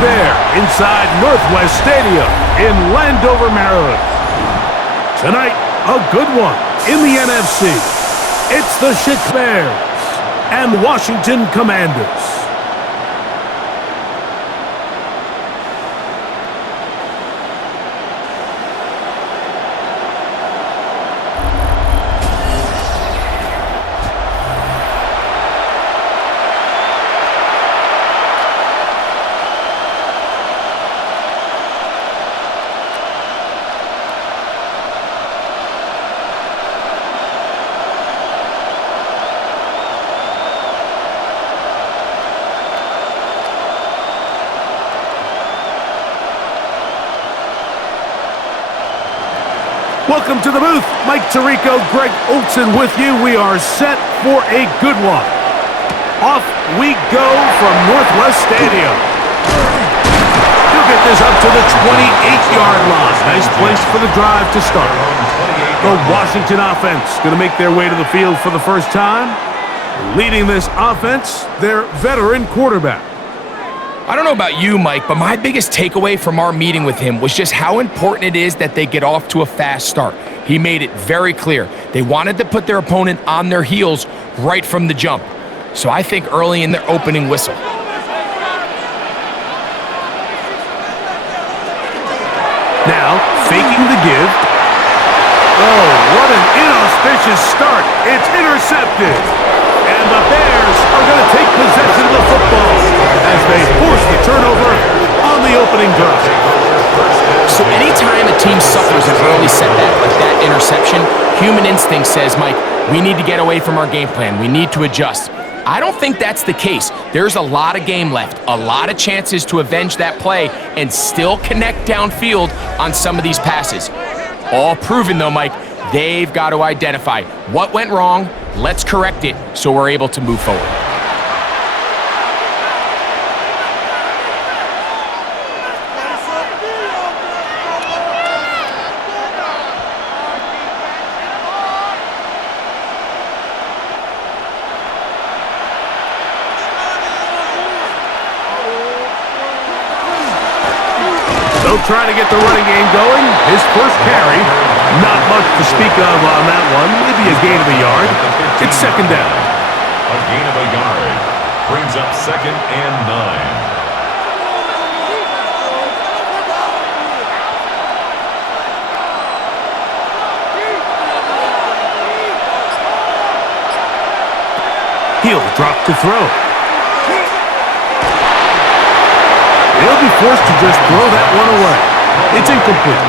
there inside Northwest Stadium in Landover, Maryland. Tonight, a good one in the NFC. It's the Chicago Bears and Washington Commanders. Welcome to the booth. Mike Tirico, Greg Olson with you. We are set for a good one. Off we go from Northwest Stadium. He'll get this up to the 28-yard line. Nice place for the drive to start. The Washington offense going to make their way to the field for the first time. Leading this offense, their veteran quarterback. I don't know about you, Mike, but my biggest takeaway from our meeting with him was just how important it is that they get off to a fast start. He made it very clear. They wanted to put their opponent on their heels right from the jump. So I think early in their opening whistle. Now, faking the give. Oh, what an inauspicious start. It's intercepted. And the Bears are going to take possession of the football as they force the turnover on the opening drive. So anytime a team suffers an early setback like that interception, human instinct says, Mike, we need to get away from our game plan. We need to adjust. I don't think that's the case. There's a lot of game left, a lot of chances to avenge that play and still connect downfield on some of these passes. All proven, though, Mike, they've got to identify what went wrong. Let's correct it so we're able to move forward. They'll try to get the running game going. His first carry, not much to speak of on that one. Maybe a gain of a yard. It's second down. A gain of a yard brings up 2nd and 9. He'll drop to throw. He'll be forced to just throw that one away. It's incomplete.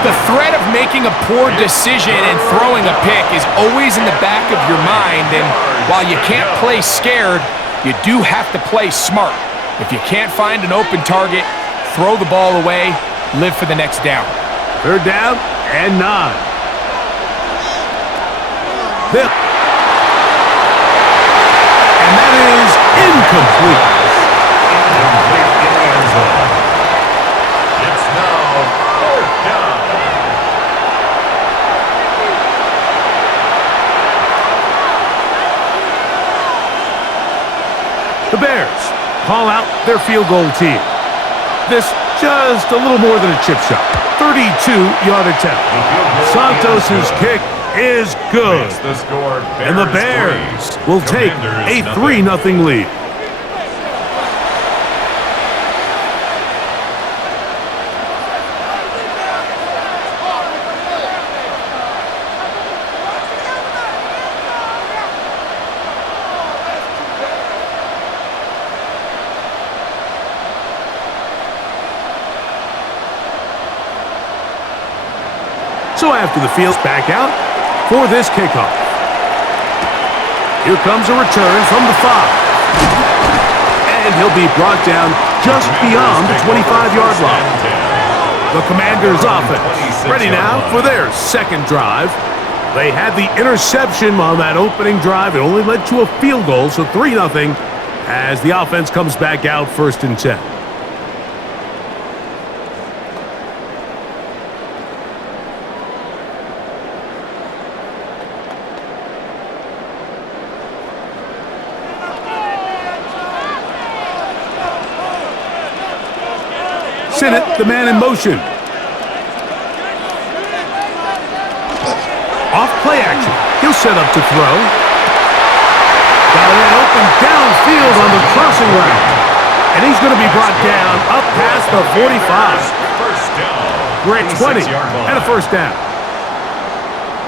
The threat of making a poor decision and throwing a pick is always in the back of your mind, and while you can't play scared, you do have to play smart. If you can't find an open target, throw the ball away, live for the next down. Third down and 9. And that is incomplete. It's now 4th down. The Bears call out their field goal team. This just a little more than a chip shot. 32-yard attempt. Santos' kick is good. And the Bears will take a 3-0 lead. So after the field's back out for this kickoff. Here comes a return from the 5. And he'll be brought down just beyond the 25-yard line. The Commanders' offense ready now for their second drive. They had the interception on that opening drive. It only led to a field goal, so 3-0 as the offense comes back out 1st and 10. the man in motion. Off play action. He'll set up to throw. Got it open downfield on the crossing route. And he's going to be brought down up past the 45. First down. We're at 20 and a first down.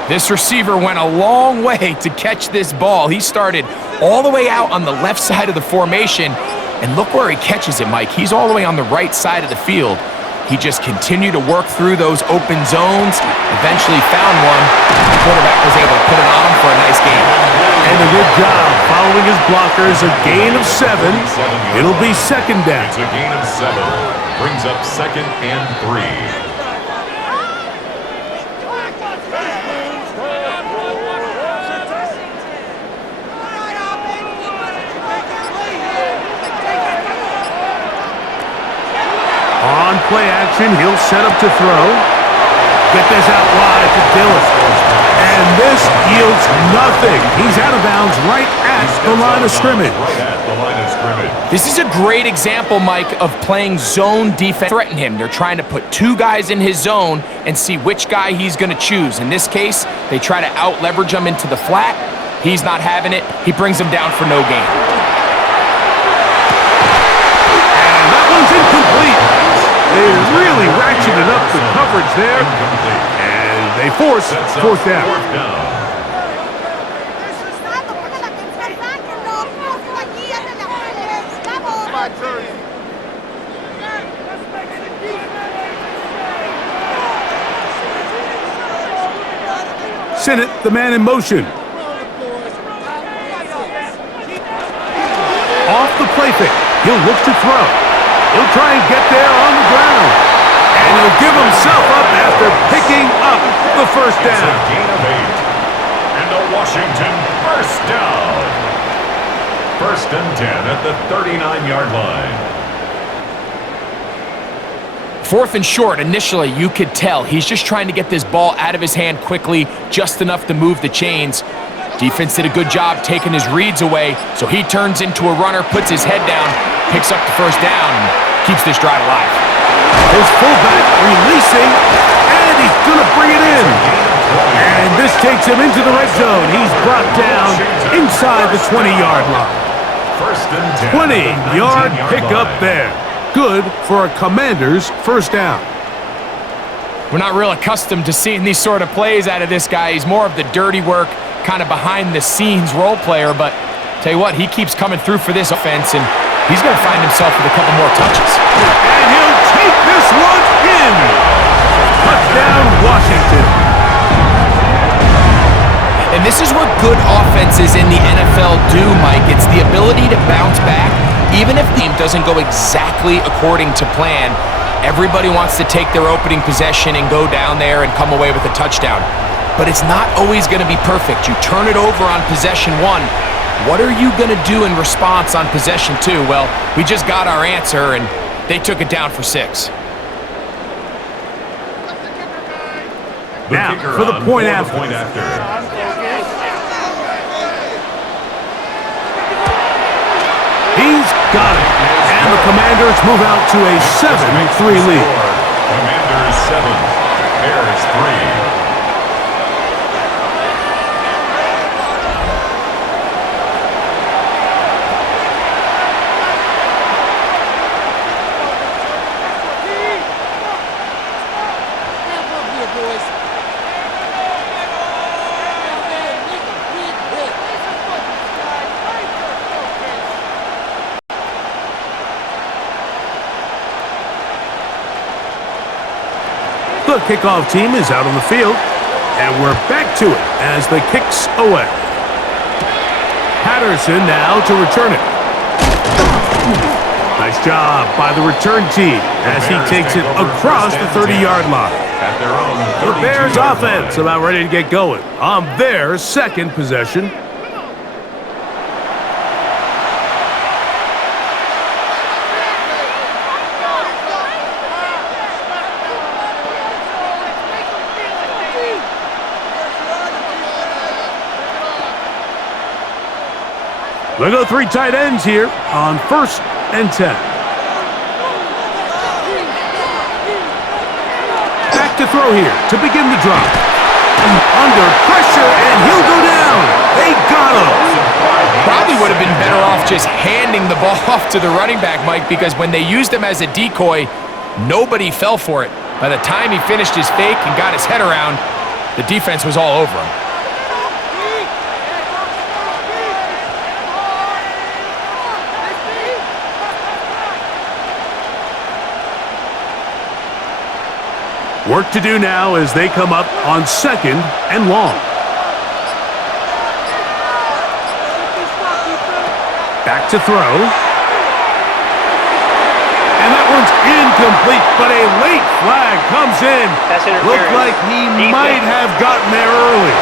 This receiver went a long way to catch this ball. He started all the way out on the left side of the formation, and look where he catches it, Mike. He's all the way on the right side of the field. He just continued to work through those open zones, eventually found one. The quarterback was able to put it on him for a nice game. And a good job following his blockers, a gain of 7. It'll be second down. It's a gain of 7. Brings up second and 3. On play action, he'll set up to throw. Get this out wide to Dillon. And this yields nothing. He's out of bounds right at the line of scrimmage. This is a great example, Mike, of playing zone defense. Threaten him. They're trying to put 2 guys in his zone and see which guy he's going to choose. In this case, they try to out-leverage him into the flat. He's not having it. He brings him down for no gain. And that one's incomplete. They really ratcheted up the coverage there, and they force fourth down. Sinnott, the man in motion. Off the play fake. He'll look to throw. He'll try and get there on the ground. And he'll give himself up after picking up the first down. It's a gain of 8. And a Washington first down. First and 10 at the 39-yard line. 4th and short, initially, you could tell he's just trying to get this ball out of his hand quickly, just enough to move the chains. Defense did a good job taking his reads away, so he turns into a runner, puts his head down, picks up the first down, and keeps this drive alive. His fullback releasing, and he's going to bring it in. And this takes him into the red zone. He's brought down inside the 20-yard line. First and 10. 20-yard pickup there. Good for a Commander's first down. We're not real accustomed to seeing these sort of plays out of this guy. He's more of the dirty work, kind of behind-the-scenes role player, but tell you what, he keeps coming through for this offense, and he's going to find himself with a couple more touches. And he'll take this one in. Touchdown, Washington. And this is what good offenses in the NFL do, Mike. It's the ability to bounce back. Even if the team doesn't go exactly according to plan, everybody wants to take their opening possession and go down there and come away with a touchdown. But it's not always going to be perfect. You turn it over on possession 1. What are you going to do in response on possession 2? Well, we just got our answer, and they took it down for 6. Now, for the point after. He's got it. And the Commanders move out to a 7-3 lead. Commanders 7, Bears 3. The kickoff team is out on the field, and we're back to it as the kick's away. Patterson now to return it. Nice job by the return team as he takes it across the 30-yard line. At their own The Bears 32-yard offense line. about ready to get going on their second possession. They go 3 tight ends here on 1st and 10. to throw here to begin the drive. Under pressure, and he'll go down. They got him. Probably would have been better off just handing the ball off to the running back, Mike, because when they used him as a decoy, nobody fell for it. By the time he finished his fake and got his head around, the defense was all over him. Work to do now as they come up on 2nd and long. Back to throw. And that one's incomplete, but a late flag comes in. Looked like he might have gotten there early.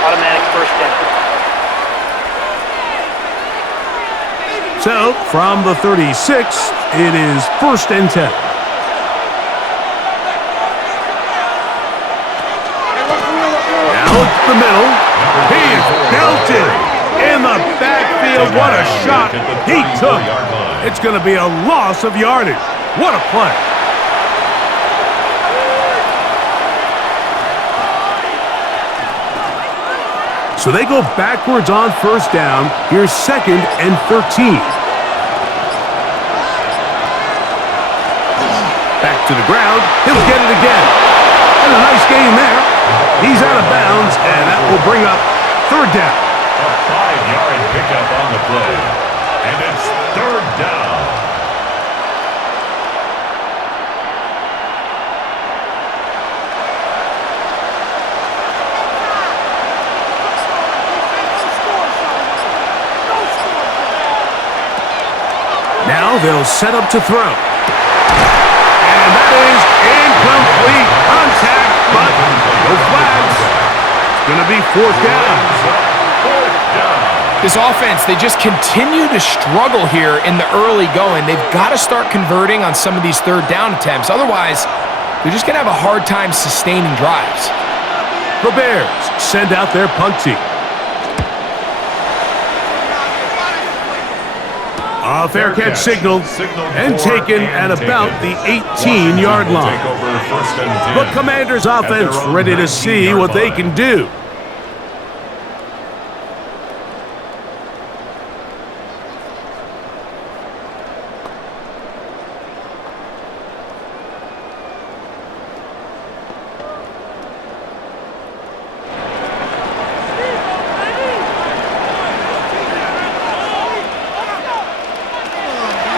Automatic first down. So, from the 36, it is 1st and 10. Now it's the middle. He is belted in the backfield. What a shot he took. It's going to be a loss of yardage. What a play. So they go backwards on 1st down. Here's 2nd and 13. Back to the ground. He'll get it again. And a nice gain there. He's out of bounds, and that will bring up 3rd down. A 5-yard pickup on the play. And it's 3rd down. Now they'll set up to throw. And that is incomplete. Contact, but no flags. It's going to be 4th down. This offense, they just continue to struggle here in the early going. They've got to start converting on some of these 3rd down attempts. Otherwise, they're just going to have a hard time sustaining drives. The Bears send out their punt team. A fair catch signaled and taken at about the 18-yard line. The Commanders' offense ready to see what they can do.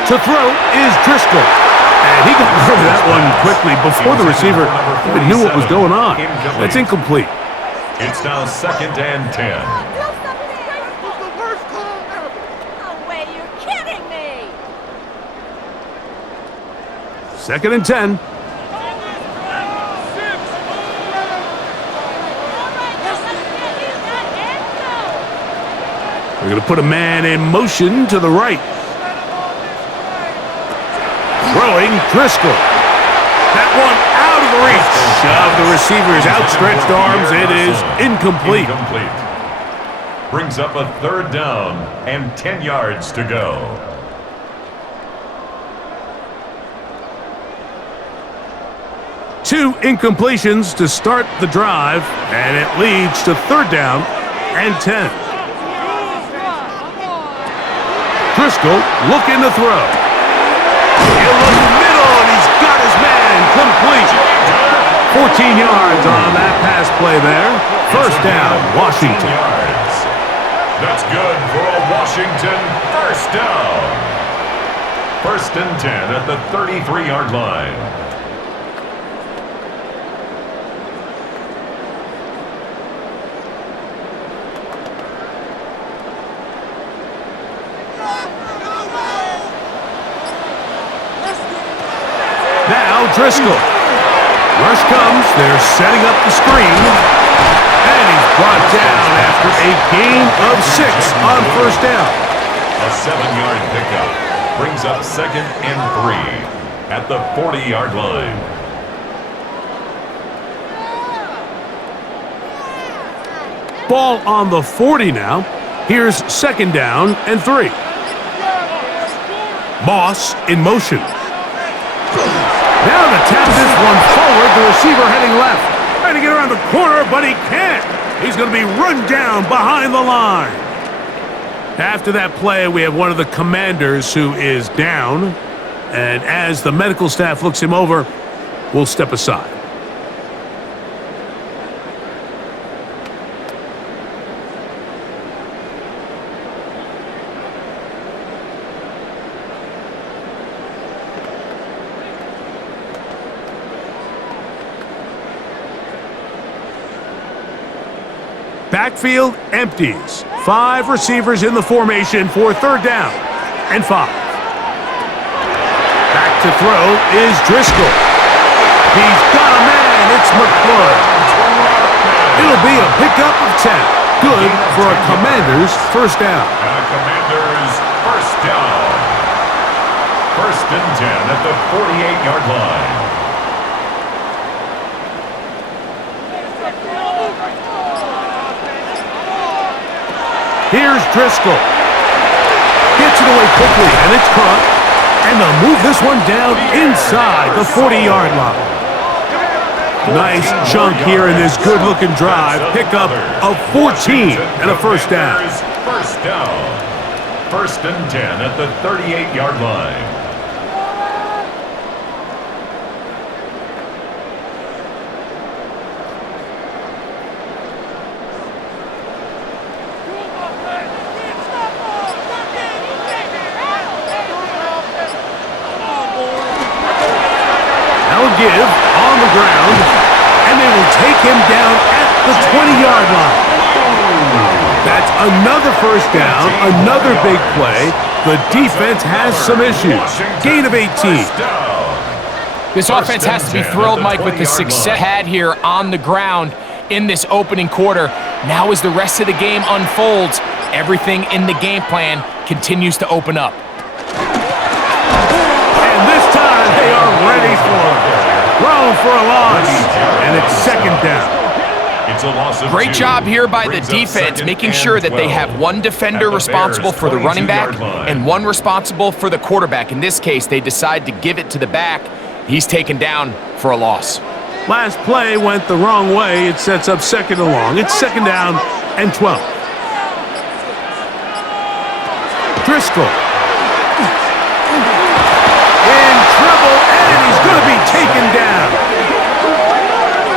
To throw is Driscoll. And he got rid of that one quickly before the receiver even knew what was going on. That's incomplete. It's now 2nd and 10. No way, you're kidding me! 2nd and 10. They're going to put a man in motion to the right. Throwing Driscoll. That one out of the reach of the receiver's outstretched arms. It is incomplete. Brings up a 3rd down and 10 yards to go. Two incompletions to start the drive, and it leads to 3rd down and 10. Driscoll looking to throw. In the middle, and he's got his man complete. 14 yards on that pass play there. 1st down, Washington. That's good for a Washington 1st down. 1st and 10 at the 33-yard line. Now Driscoll. Rush comes. They're setting up the screen. And he's brought down after a gain of 6 on 1st down. A 7-yard pickup brings up 2nd and 3 at the 40-yard line. Ball on the 40 now. Here's 2nd down and 3. Moss in motion. Now to tap this one forward, the receiver heading left. Trying to get around the corner, but he can't. He's going to be run down behind the line. After that play, we have one of the commanders who is down. And as the medical staff looks him over, we'll step aside. Backfield empties. 5 receivers in the formation for third down and 5. Back to throw is Driscoll. He's got a man. It's McClure. It'll be a pickup of 10. Good for a Commander's first down. And a Commander's first down. First and 10 at the 48-yard line. Here's Driscoll. Gets it away quickly, and it's caught. And they'll move this one down inside the 40-yard line. Nice chunk here in this good-looking drive. Pickup of 14 and a first down. First down. First and 10 at the 38-yard line. Give on the ground, and they will take him down at the 20-yard line. That's another first down, another big play. The defense has some issues. Gain of 18. This offense has to be thrilled, Mike, with the success had here on the ground in this opening quarter. Now as the rest of the game unfolds, everything in the game plan continues to open up. And this time they are ready for it. Thrown for a loss, and it's second down. It's a loss of Great 2. job here by the Brings up defense, second making and sure that they 12. have one defender responsible for the running back 22-yard line. and one responsible for the quarterback. In this case, they decide to give it to the back. He's taken down for a loss. Last play went the wrong way. It sets up second and long. It's second down and 12. Driscoll. In trouble, and he's going to be taken down.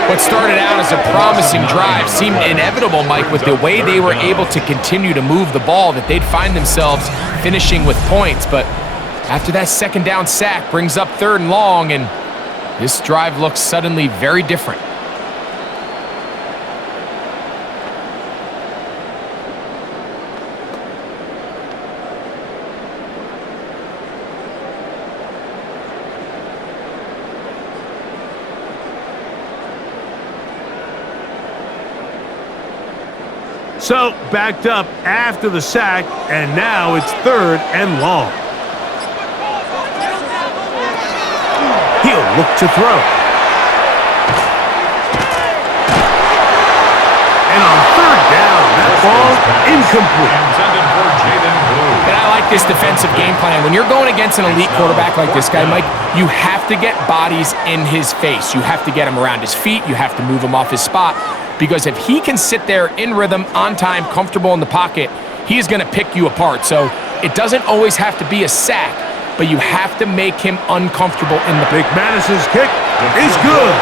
What started out as a promising drive seemed inevitable, Mike, with the way they were able to continue to move the ball, that they'd find themselves finishing with points. But after that second down sack brings up third and long, and this drive looks suddenly very different. So, backed up after the sack, and now it's third and long. He'll look to throw. And on third down, that ball incomplete. And I like this defensive game plan. When you're going against an elite quarterback like this guy, Mike, you have to get bodies in his face. You have to get him around his feet. You have to move him off his spot. Because if he can sit there in rhythm, on time, comfortable in the pocket, he is going to pick you apart. So it doesn't always have to be a sack, but you have to make him uncomfortable in the pocket. McManus's kick is good.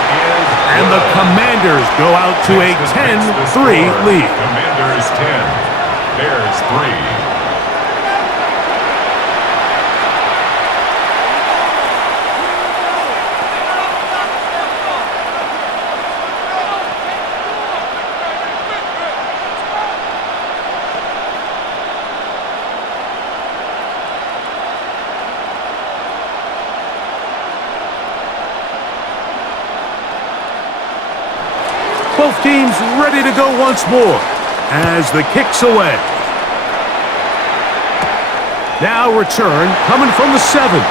And the Commanders go out to a 10-3 lead. Commanders 10, Bears 3. Both teams ready to go once more as the kick's away. Now return coming from the 7.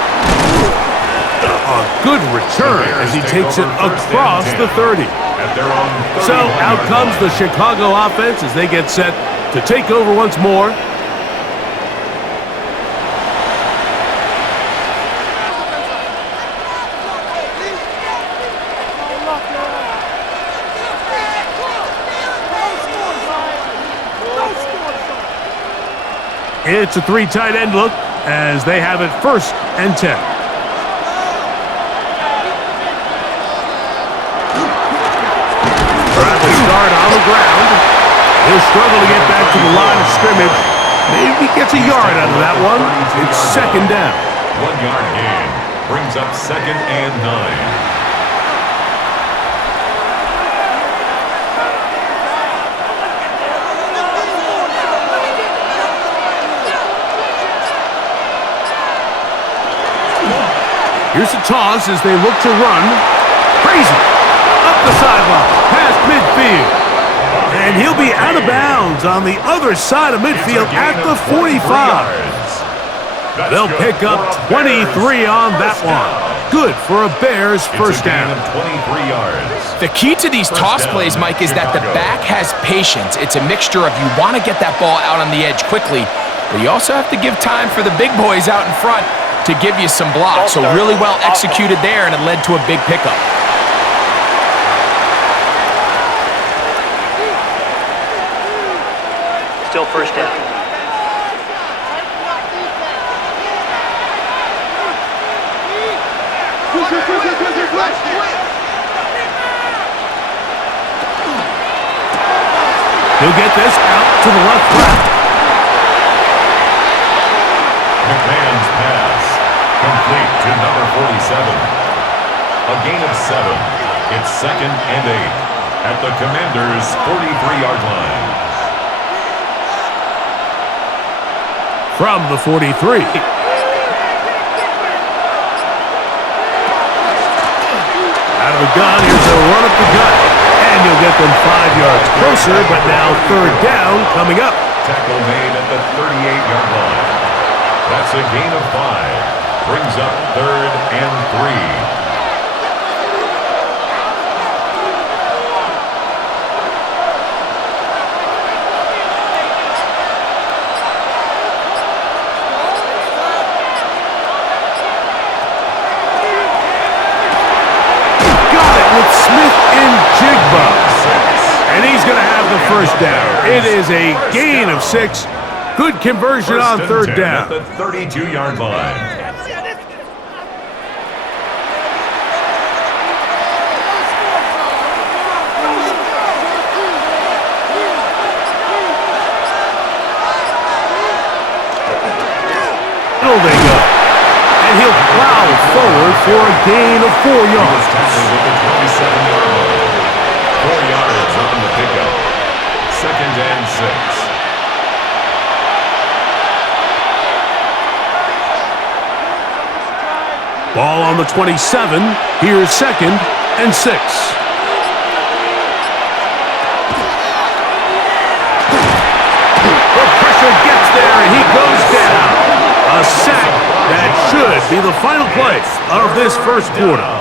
A good return as he takes it across the 30. So out comes the Chicago offense as they get set to take over once more. It's a 3 tight end look as they have it 1st and 10. Trying to start on the ground. He'll struggle to get back to the line of scrimmage. Maybe gets a yard out of that one. It's 2nd down. 1-yard gain brings up 2nd and 9. Here's a toss as they look to run. Crazy. Up the sideline. Past midfield. And he'll be out of bounds on the other side of midfield at the 45. They'll pick up 23 on that one. Good for a Bears 1st down. 23 yards. The key to these toss plays, Mike, is that the back has patience. It's a mixture of you want to get that ball out on the edge quickly, but you also have to give time for the big boys out in front to give you some blocks. So really well executed there, and it led to a big pickup. Still 1st down. He'll get this out to the left wrap. McMahon's pass. Complete to number 47. A gain of 7. It's 2nd and 8 at the Commanders' 43-yard line. From the 43. Out of the gun, here's a run up the gut. And you'll get them 5 yards closer, but now 3rd down coming up. Tackle made at the 38-yard line. That's a gain of 5. Brings up 3rd and 3. And he's going to have the 1st down. It is a gain of 6. Good conversion on 3rd down. At the 32-yard line. They go. And he'll plow forward for a gain of 4 yards. Tackled at the 27-yard line. 4 yards on the pickup. 2nd and 6. Ball on the 27. Here's 2nd and 6. The pressure gets there and he goes down. A sack that should be the final play of this 1st quarter.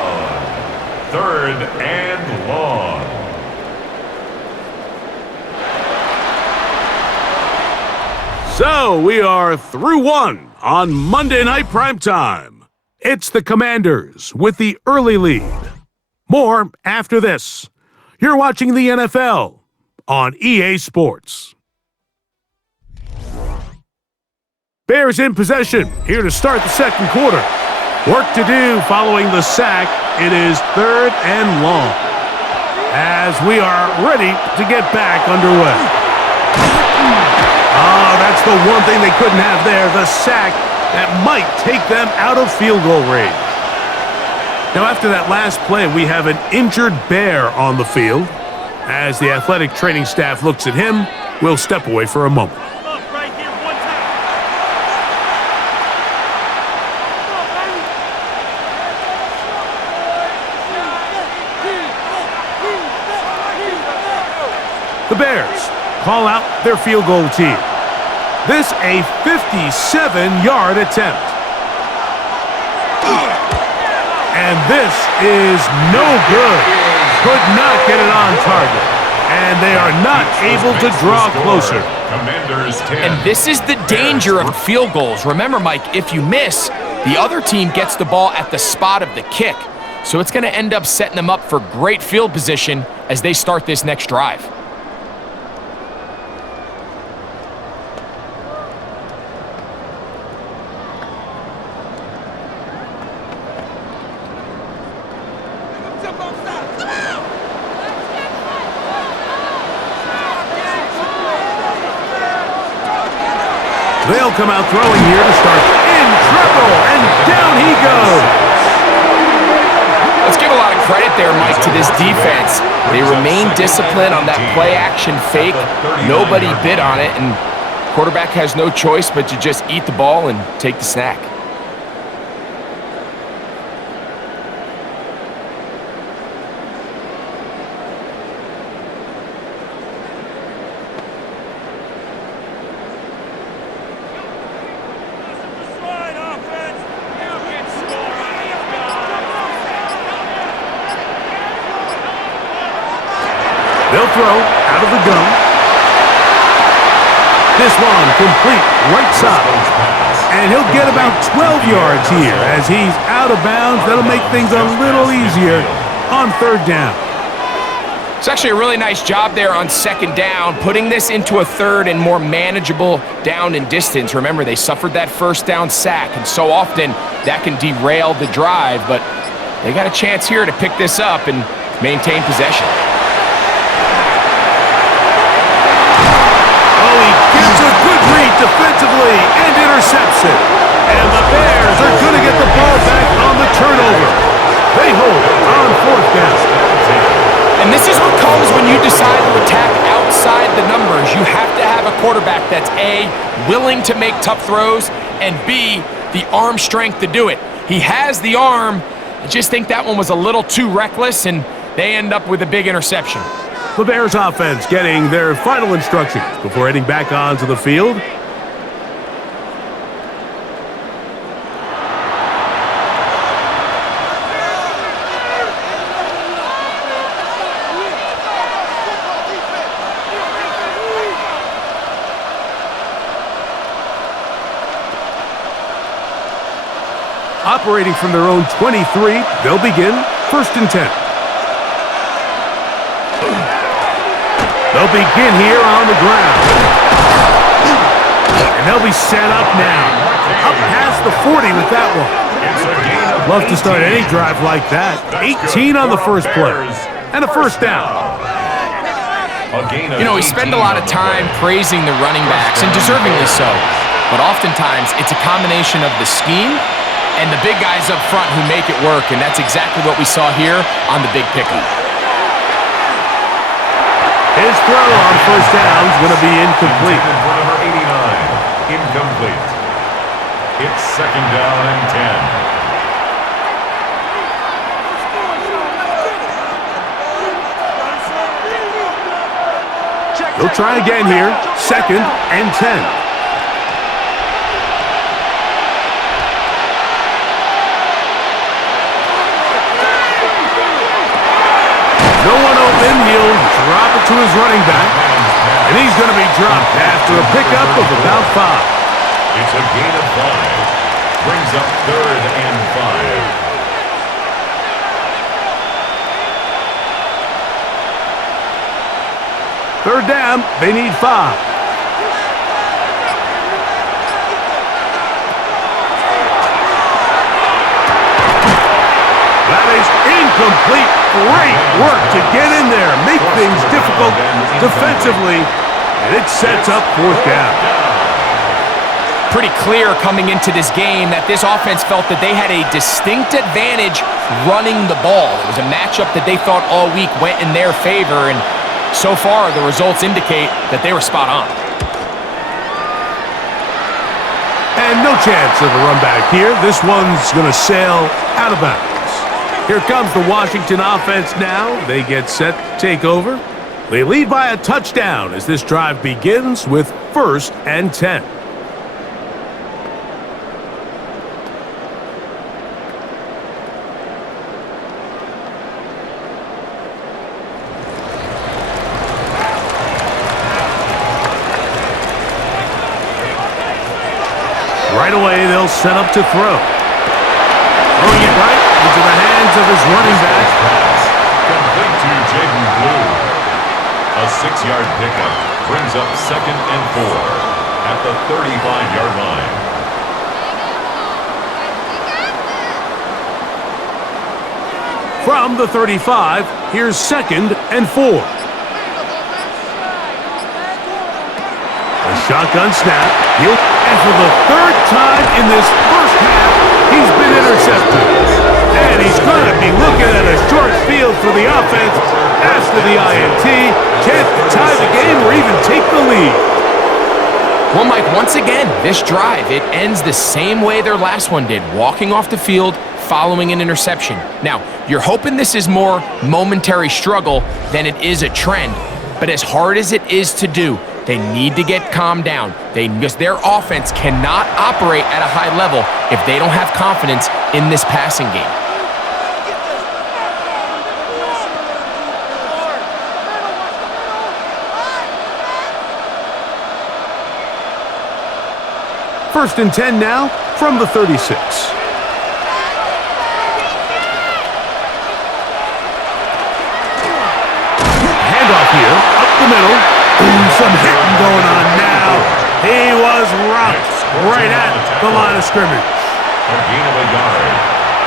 3rd and long. So we are through 1 on Monday Night Primetime. It's the Commanders with the early lead. More after this. You're watching the NFL on EA Sports. Bears in possession, here to start the 2nd quarter. Work to do following the sack. It is 3rd and long as we are ready to get back underway. That's the one thing they couldn't have there, the sack that might take them out of field goal range. Now, after that last play, we have an injured Bear on the field. As the athletic training staff looks at him, we'll step away for a moment. The Bears call out their field goal team. This a 57-yard attempt. And this is no good. Could not get it on target. And they are not able to draw closer. Commanders 10. And this is the danger of field goals. Remember, Mike, if you miss, the other team gets the ball at the spot of the kick. so it's going to end up setting them up for great field position as they start this next drive. They'll come out throwing here to start in trouble, and down he goes. Let's give a lot of credit there, Mike, to this defense. They remain disciplined on that play-action fake. Nobody bid on it, and quarterback has no choice but to just eat the ball and take the snack. They'll throw out of the gun. This one complete right side. And he'll get about 12 yards here as he's out of bounds. That'll make things a little easier on third down. It's actually a really nice job there on second down, putting this into a third and more manageable down and distance. Remember, they suffered that first down sack, and so often that can derail the drive, but they got a chance here to pick this up and maintain possession. Gets a good read defensively and intercepts it. And the Bears are going to get the ball back on the turnover. They hold on fourth down. And this is what comes when you decide to attack outside the numbers. You have to have a quarterback that's A, willing to make tough throws, and B, the arm strength to do it. He has the arm. I just think that one was a little too reckless, and they end up with a big interception. The Bears offense getting their final instructions before heading back onto the field. Operating from their own 23, they'll begin 1st and 10. They'll begin here on the ground. And they'll be set up now. Up past the 40 with that one. Love to start any drive like that. 18 on the first play. And a first down. You know, we spend a lot of time praising the running backs, and deservingly so. But oftentimes, it's a combination of the scheme and the big guys up front who make it work, and that's exactly what we saw here on the big pickup. His throw on first down is going to be incomplete. For number 89, incomplete. It's 2nd down and 10. They'll try again here, 2nd and 10. No one open, he'll drop it to his running back, and he's going to be dropped after a pickup of about 5. It's a gain of 5. Brings up 3rd and 5. Third down, they need 5. That is incomplete. Great work to get in there, make things difficult defensively, and it sets up 4th down. Pretty clear coming into this game that this offense felt that they had a distinct advantage running the ball. It was a matchup that they thought all week went in their favor, and so far the results indicate that they were spot on. And no chance of a run back here. This one's going to sail out of bounds. Here comes the Washington offense now. They get set to take over. They lead by a touchdown as this drive begins with 1st and 10. Right away, they'll set up to throw. Throwing it right into the hands hands of his running back. Pass. Complete to Jaden Blue. A 6-yard pickup brings up 2nd and 4 at the 35-yard line. From the 35, here's 2nd and 4. A shotgun snap. And for the 3rd time in this first half, he's been intercepted. And he's going to be looking at a short field for the offense after the INT. Can't tie the game or even take the lead. Well, Mike, once again, this drive, it ends the same way their last one did, walking off the field, following an interception. Now, you're hoping this is more momentary struggle than it is a trend, but as hard as it is to do, they need to get calmed down. Because their offense cannot operate at a high level if they don't have confidence in this passing game. First and 10 now from the 36. Handoff here, up the middle. Ooh, some hitting going on now. He was rocked right at the line of scrimmage. A gain of a yard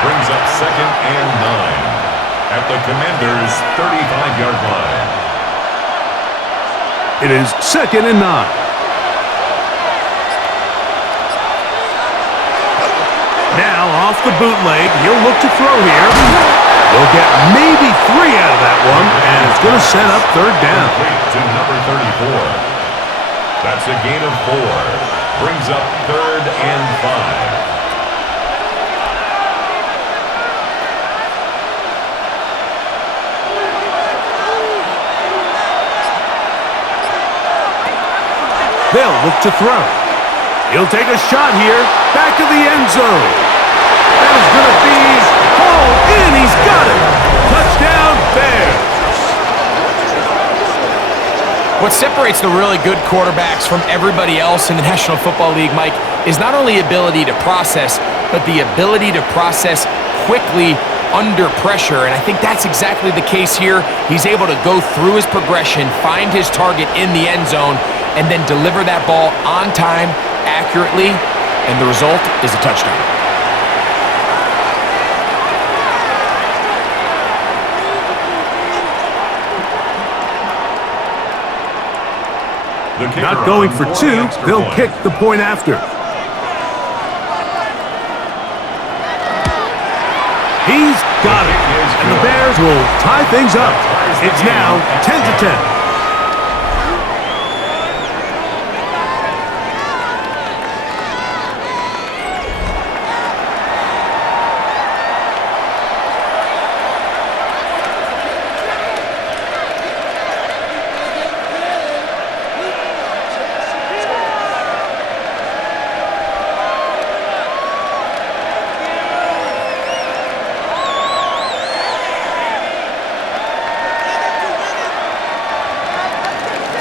brings up 2nd and 9 at the Commanders' 35-yard line. It is 2nd and 9. Now off the bootleg, he'll look to throw here. He'll get maybe 3 out of that one, and it's going to set up 3rd down. To number 34. That's a gain of 4. Brings up 3rd and 5. They'll look to throw. He'll take a shot here, back to the end zone. That is going to be hauled in. He's got it. Touchdown, Bears. What separates the really good quarterbacks from everybody else in the National Football League, Mike, is not only ability to process, but the ability to process quickly under pressure. And I think that's exactly the case here. He's able to go through his progression, find his target in the end zone, and then deliver that ball on time, accurately, and the result is a touchdown. Not going for 2, they'll kick the point after. He's got it, and the Bears will tie things up. It's now 10-10.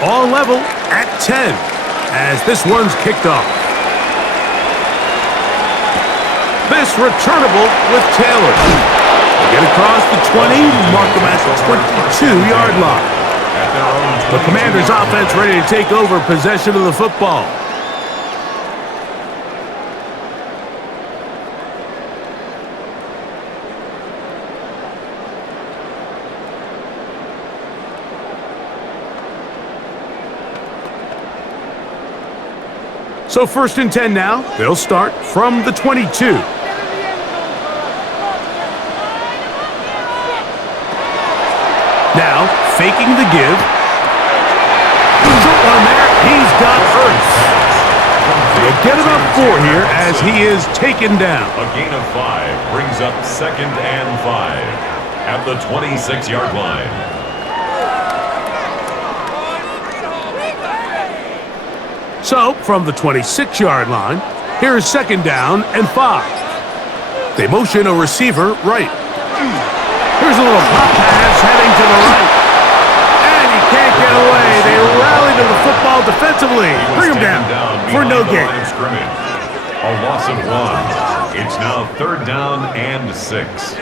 All level at 10 as this one's kicked off. This returnable with Taylor. They get across the 20, mark them at the 22-yard line. The Commanders' offense ready to take over possession of the football. So 1st and 10 now. They'll start from the 22. Now, faking the give. Short one there. He's got Ertz. They'll get him up 4 here as he is taken down. A gain of 5 brings up 2nd and 5 at the 26-yard line. So, from the 26-yard line, here is 2nd down and 5. They motion a receiver right. Here's a little pop pass heading to the right. And he can't get away. They rally to the football defensively. Bring him down for no gain. A loss of 1. It's now 3rd down and 6.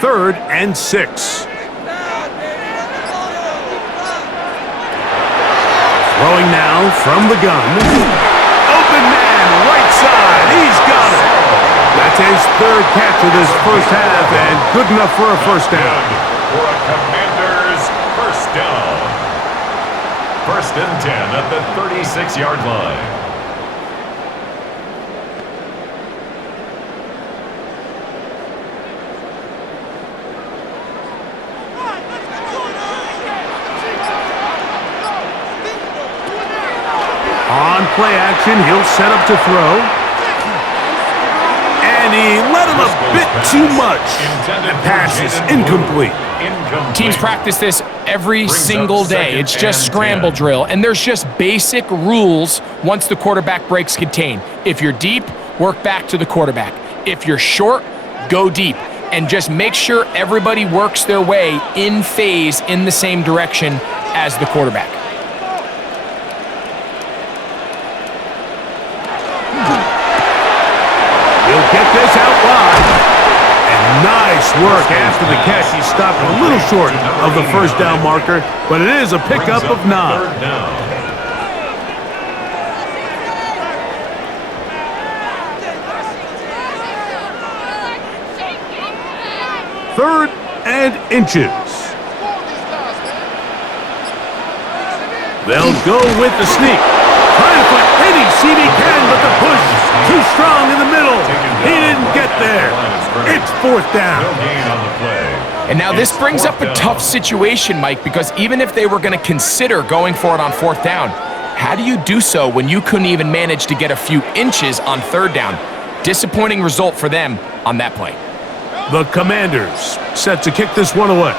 3rd and 6. Throwing now from the gun. Open man, right side. He's got it. That's his 3rd catch of this first half, and good enough for a first down. For a Commanders first down. 1st and 10 at the 36-yard line. On play action, he'll set up to throw. And he let him a bit too much. The pass is incomplete. Teams practice this every single day. It's just scramble drill, and there's just basic rules once the quarterback breaks contain. If you're deep, work back to the quarterback. If you're short, go deep. And just make sure everybody works their way in phase in the same direction as the quarterback. He'll get this out wide. And nice work after the catch. He stopped a little short of the first down marker, but it is a pickup of 9. 3rd and inches. They'll go with the sneak. Trying to put any seam he can, but the push too strong in the middle. He didn't get there. It's 4th down. And now this brings up a tough situation, Mike, because even if they were going to consider going for it on 4th down, how do you do so when you couldn't even manage to get a few inches on 3rd down? Disappointing result for them on that play. The Commanders set to kick this one away.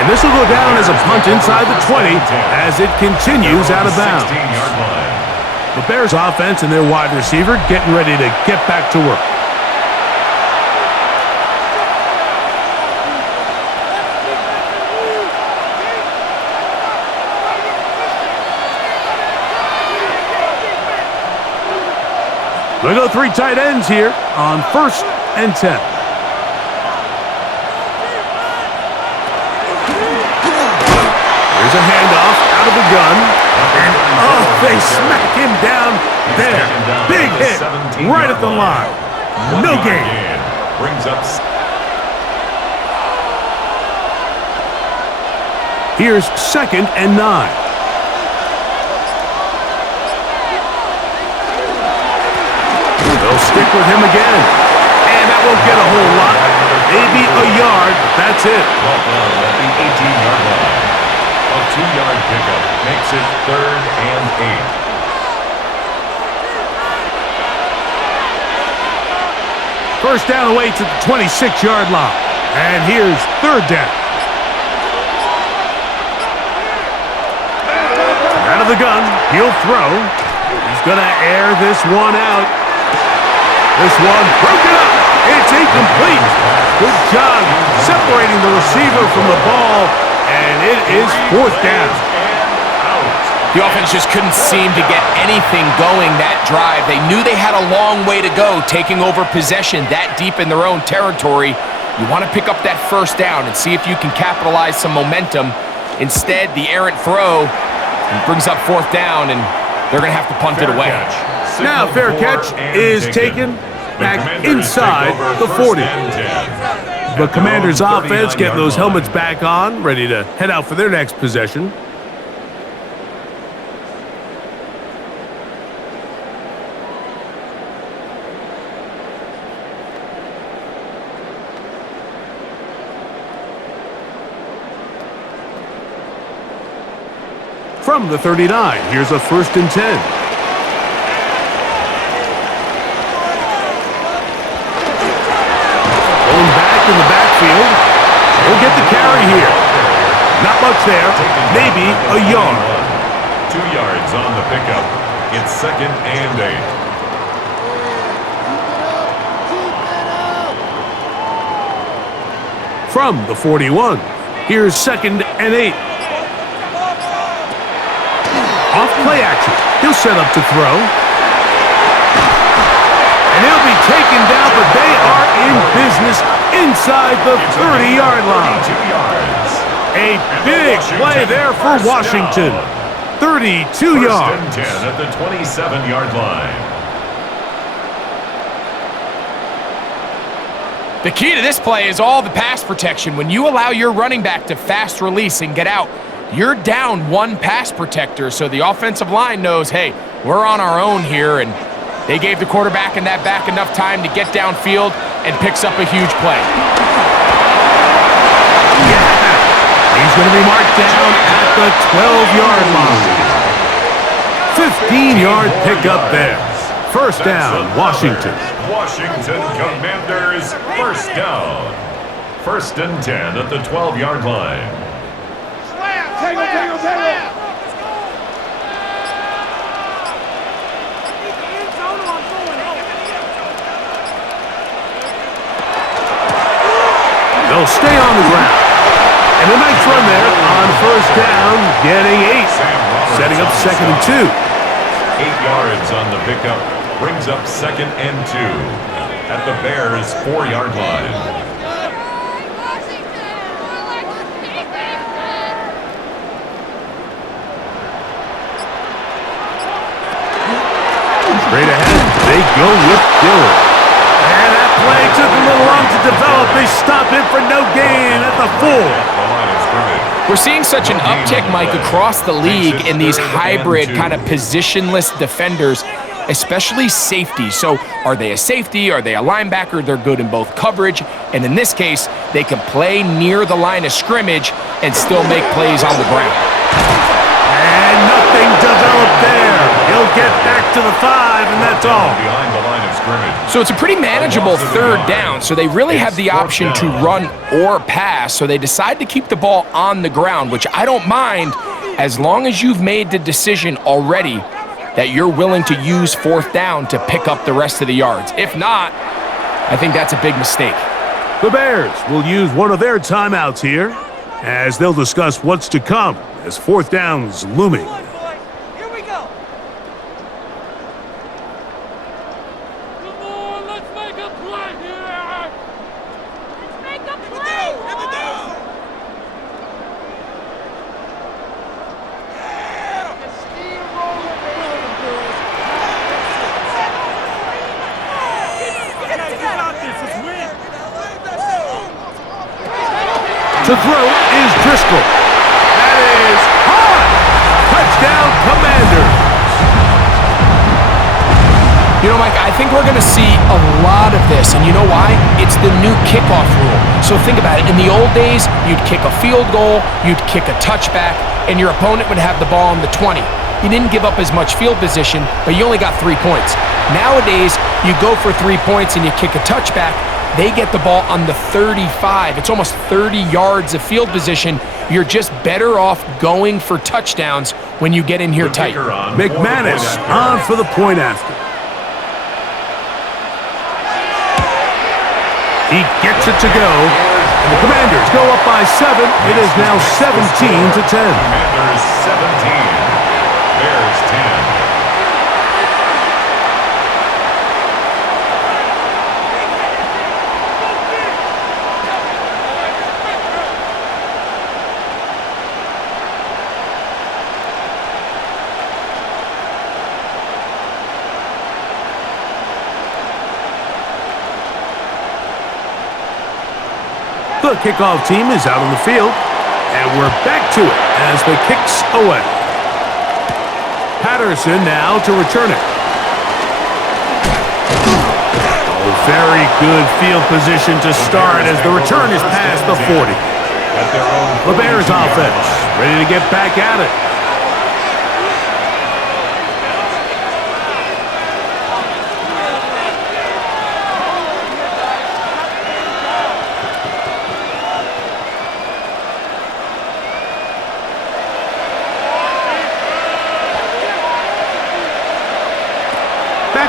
And this will go down as a punt inside the 20 as it continues out of bounds. The Bears offense and their wide receiver getting ready to get back to work. They go 3 tight ends here on 1st and 10. Here's a handoff out of the gun. And, oh, they smack him down there. Big hit right at the line. No gain. Brings up. Here's 2nd and 9. They'll stick with him again. And that won't get a whole lot. Maybe a yard. That's it. Well done at the 18-yard line. A 2-yard pickup makes it 3rd and 8. First down away to the 26-yard line. And here's 3rd down. Out of the gun. He'll throw. He's going to air this one out. This one broken up. It's incomplete. Good job separating the receiver from the ball, and it is 4th down. The offense just couldn't seem to get anything going that drive. They knew they had a long way to go, taking over possession that deep in their own territory. You want to pick up that first down and see if you can capitalize some momentum. Instead, the errant throw brings up 4th down, and they're going to have to punt it away. Now, fair catch is taken back inside the 40. The Commanders' offense getting those helmets back on, ready to head out for their next possession. From the 39, here's a 1st and 10. In the backfield. He'll get the carry here. Not much there. Maybe a yard. 2 yards on the pickup. It's 2nd and 8. From the 41, here's 2nd and 8. Off play action. He'll set up to throw. And but they are in business inside the 30-yard line. 32 yards. A big play there for Washington. 32 yards. First and 10 at the 27-yard line. The key to this play is all the pass protection. When you allow your running back to fast release and get out, you're down one pass protector, so the offensive line knows, hey, we're on our own here, and they gave the quarterback and that back enough time to get downfield and picks up a huge play. Yeah, he's going to be marked down at the 12-yard line. 15-yard pickup there. First down, Washington. Washington Commanders, first down. First and 10 at the 12-yard line. They'll stay on the ground. And a nice run there on first down, getting 8. Setting up second and 2. 8 yards on the pickup. Brings up second and 2 at the Bears' 4-yard line. Straight ahead, they go with Dillon. And that play took a little long to develop. They stop it for no gain at the 4. We're seeing such an uptick, Mike, across the league in these hybrid kind of positionless defenders, especially safety. So are they a safety? Are they a linebacker? They're good in both coverage. And in this case, they can play near the line of scrimmage and still make plays on the ground. And nothing developed there. He'll get back to the 5, and that's all. Behind the line of scrimmage. So it's a pretty manageable third down. So they really have the option to run or pass. So they decide to keep the ball on the ground, which I don't mind as long as you've made the decision already that you're willing to use fourth down to pick up the rest of the yards. If not, I think that's a big mistake. The Bears will use one of their timeouts here as they'll discuss what's to come as fourth down's looming. Here we go. Come on, let's make a play here. Let's make a play. Here we go. To throw is Driscoll. That is hard. Touchdown, Commanders. You know, Mike, I think we're going to see a lot of this, and you know why? It's the new kickoff rule. So think about it. In the old days, you'd kick a field goal, you'd kick a touchback, and your opponent would have the ball on the 20. You didn't give up as much field position, but you only got 3 points. Nowadays, you go for 3 points and you kick a touchback, they get the ball on the 35. It's almost 30 yards of field position. You're just better off going for touchdowns when you get in here tight. McManus on for the point after. He gets it to go. And the Commanders go up by 7. It is now 17-10. Commanders 17. Bears 10. The kickoff team is out on the field, and we're back to it as the kick's away. Patterson now to return it. Oh, very good field position to start as the return is past the 40. The Bears offense ready to get back at it.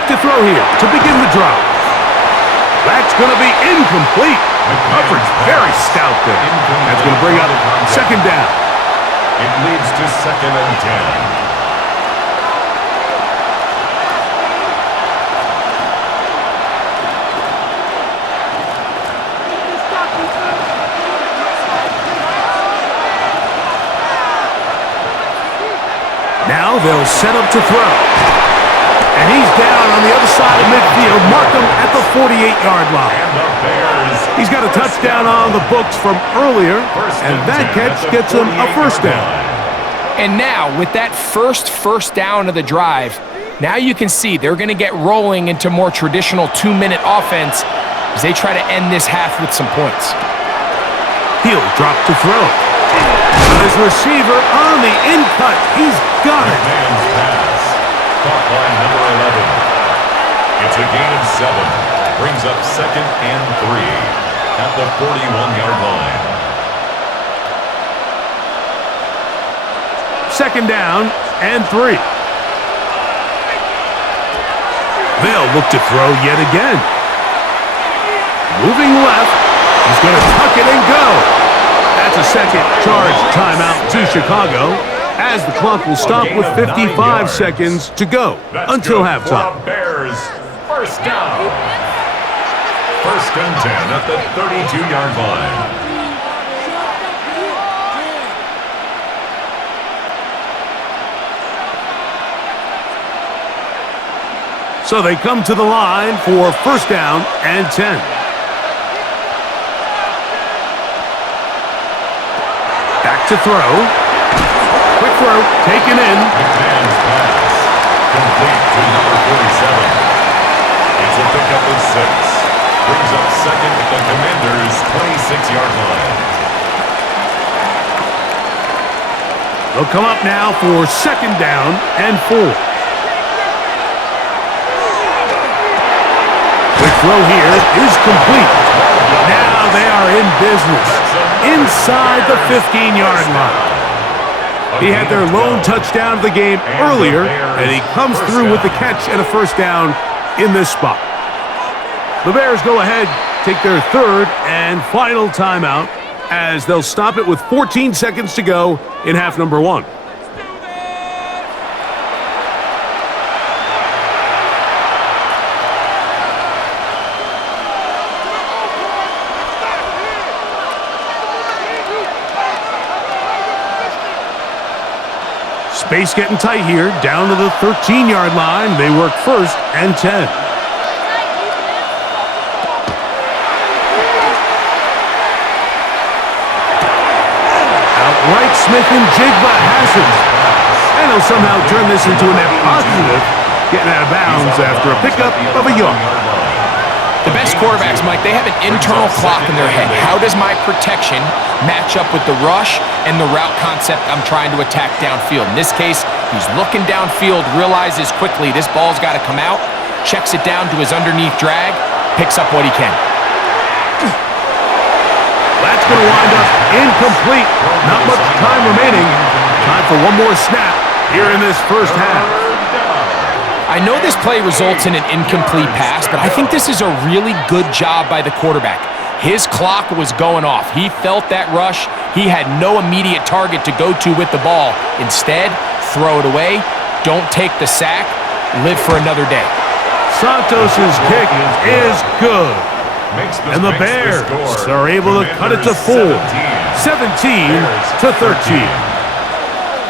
To throw here to begin the drive. That's going to be incomplete. The coverage very stout there. That's going to bring up second down. It leads to second and 10. they'll set up to throw. And he's down on the other side of midfield. Mark him at the 48-yard line. And the Bears. He's got a touchdown on the books from earlier, and that catch gets him a first down. And now, with that first down of the drive, now you can see they're going to get rolling into more traditional 2-minute offense as they try to end this half with some points. He'll drop to throw. His receiver on the in-cut. He's got it. McMahon's pass. Caught by number 11. It's a gain of 7. Brings up 2nd and 3 at the 41-yard line. 2nd down and 3. They'll look to throw yet again. Moving left. He's going to tuck it and go. That's a second charge timeout to Chicago, as the clock will stop with 55 seconds to go until halftime. Bears first down. 1st and 10 at the 32-yard line. So they come to the line for 1st down and 10. Back to throw. Quick throw, taken in. McMahon's pass. Complete to number 47. It's a pickup of 6. Brings up 2nd at the Commanders' 26-yard line. They'll come up now for 2nd down and 4. Quick throw here is complete. Now they are in business inside the 15-yard line. He had their lone touchdown of the game earlier, and he comes through with the catch and a 1st down in this spot. The Bears go ahead, take their 3rd and final timeout, as they'll stop it with 14 seconds to go in half number 1. Space getting tight here, down to the 13-yard line. They work 1st and 10. Outright Smith and Jigba has it. And he'll somehow turn this into a net positive, getting out of bounds after a pickup of a yard. The best quarterbacks, Mike, they have an internal clock in their head. How does my protection match up with the rush and the route concept I'm trying to attack downfield? In this case, he's looking downfield, realizes quickly this ball's got to come out, checks it down to his underneath drag, picks up what he can. That's going to wind up incomplete. Not much time remaining. Time for one more snap here in this 1st half. I know this play results in an incomplete pass, but I think this is a really good job by the quarterback. His clock was going off. He felt that rush. He had no immediate target to go to with the ball. Instead, throw it away. Don't take the sack. Live for another day. Santos's kick is good. And the Bears are able to cut it to 4. 17-13.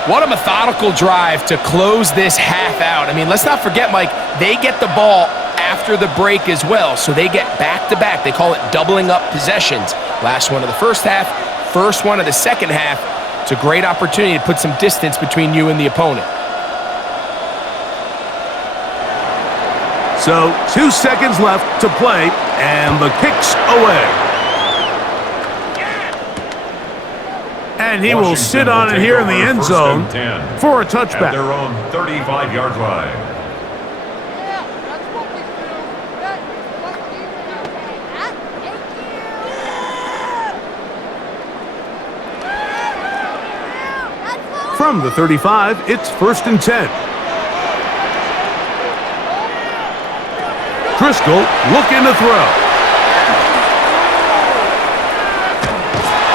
What a methodical drive to close this half out. I mean, let's not forget, Mike, they get the ball after the break as well, so they get back-to-back. They call it doubling up possessions. Last one of the 1st half, first one of the 2nd half. It's a great opportunity to put some distance between you and the opponent. So 2 seconds left to play, and the kick's away. And he will sit on it here in the end zone for a touchback. At their own 35-yard line. From the 35, it's 1st and 10. Driscoll looking to throw.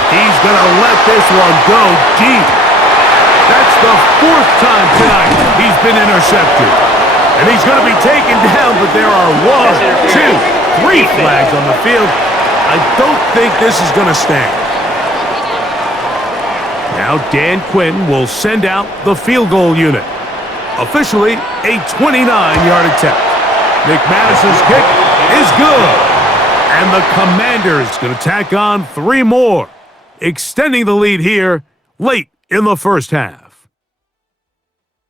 He's going to let this one go deep. That's the 4th time tonight he's been intercepted. And he's going to be taken down, but there are 1, 2, 3 flags on the field. I don't think this is going to stand. Now Dan Quinn will send out the field goal unit. Officially a 29-yard attempt. Nick Madison's kick is good. And the Commanders going to tack on 3 more, extending the lead here late in the first half.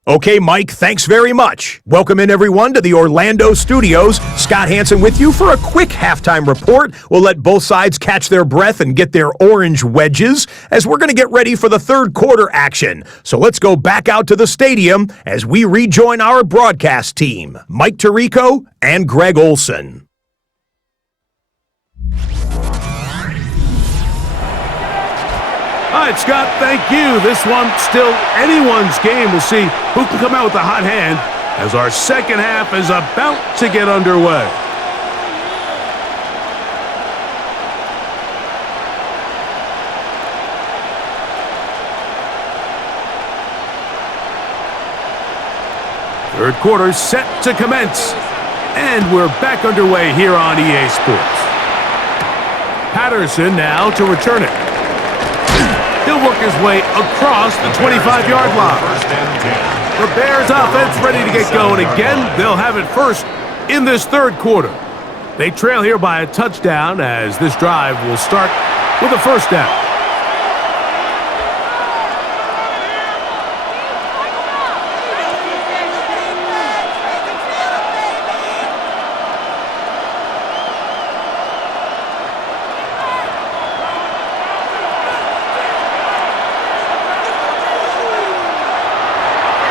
Okay, Mike, thanks very much. Welcome in, everyone, to the Orlando studios. Scott Hansen with you for a quick halftime report. We'll let both sides catch their breath and get their orange wedges as we're going to get ready for the third quarter action. So let's go back out to the stadium as we rejoin our broadcast team, Mike Tirico and Greg Olson. All right, Scott, thank you. This one still anyone's game. We'll see who can come out with the hot hand as our second half is about to get underway. Third quarter set to commence, and we're back underway here on EA Sports. Patterson now to return it. He'll work his way across the 25-yard line. The Bears offense ready to get going again. They'll have it first in this third quarter. They trail here by a touchdown as this drive will start with a first down.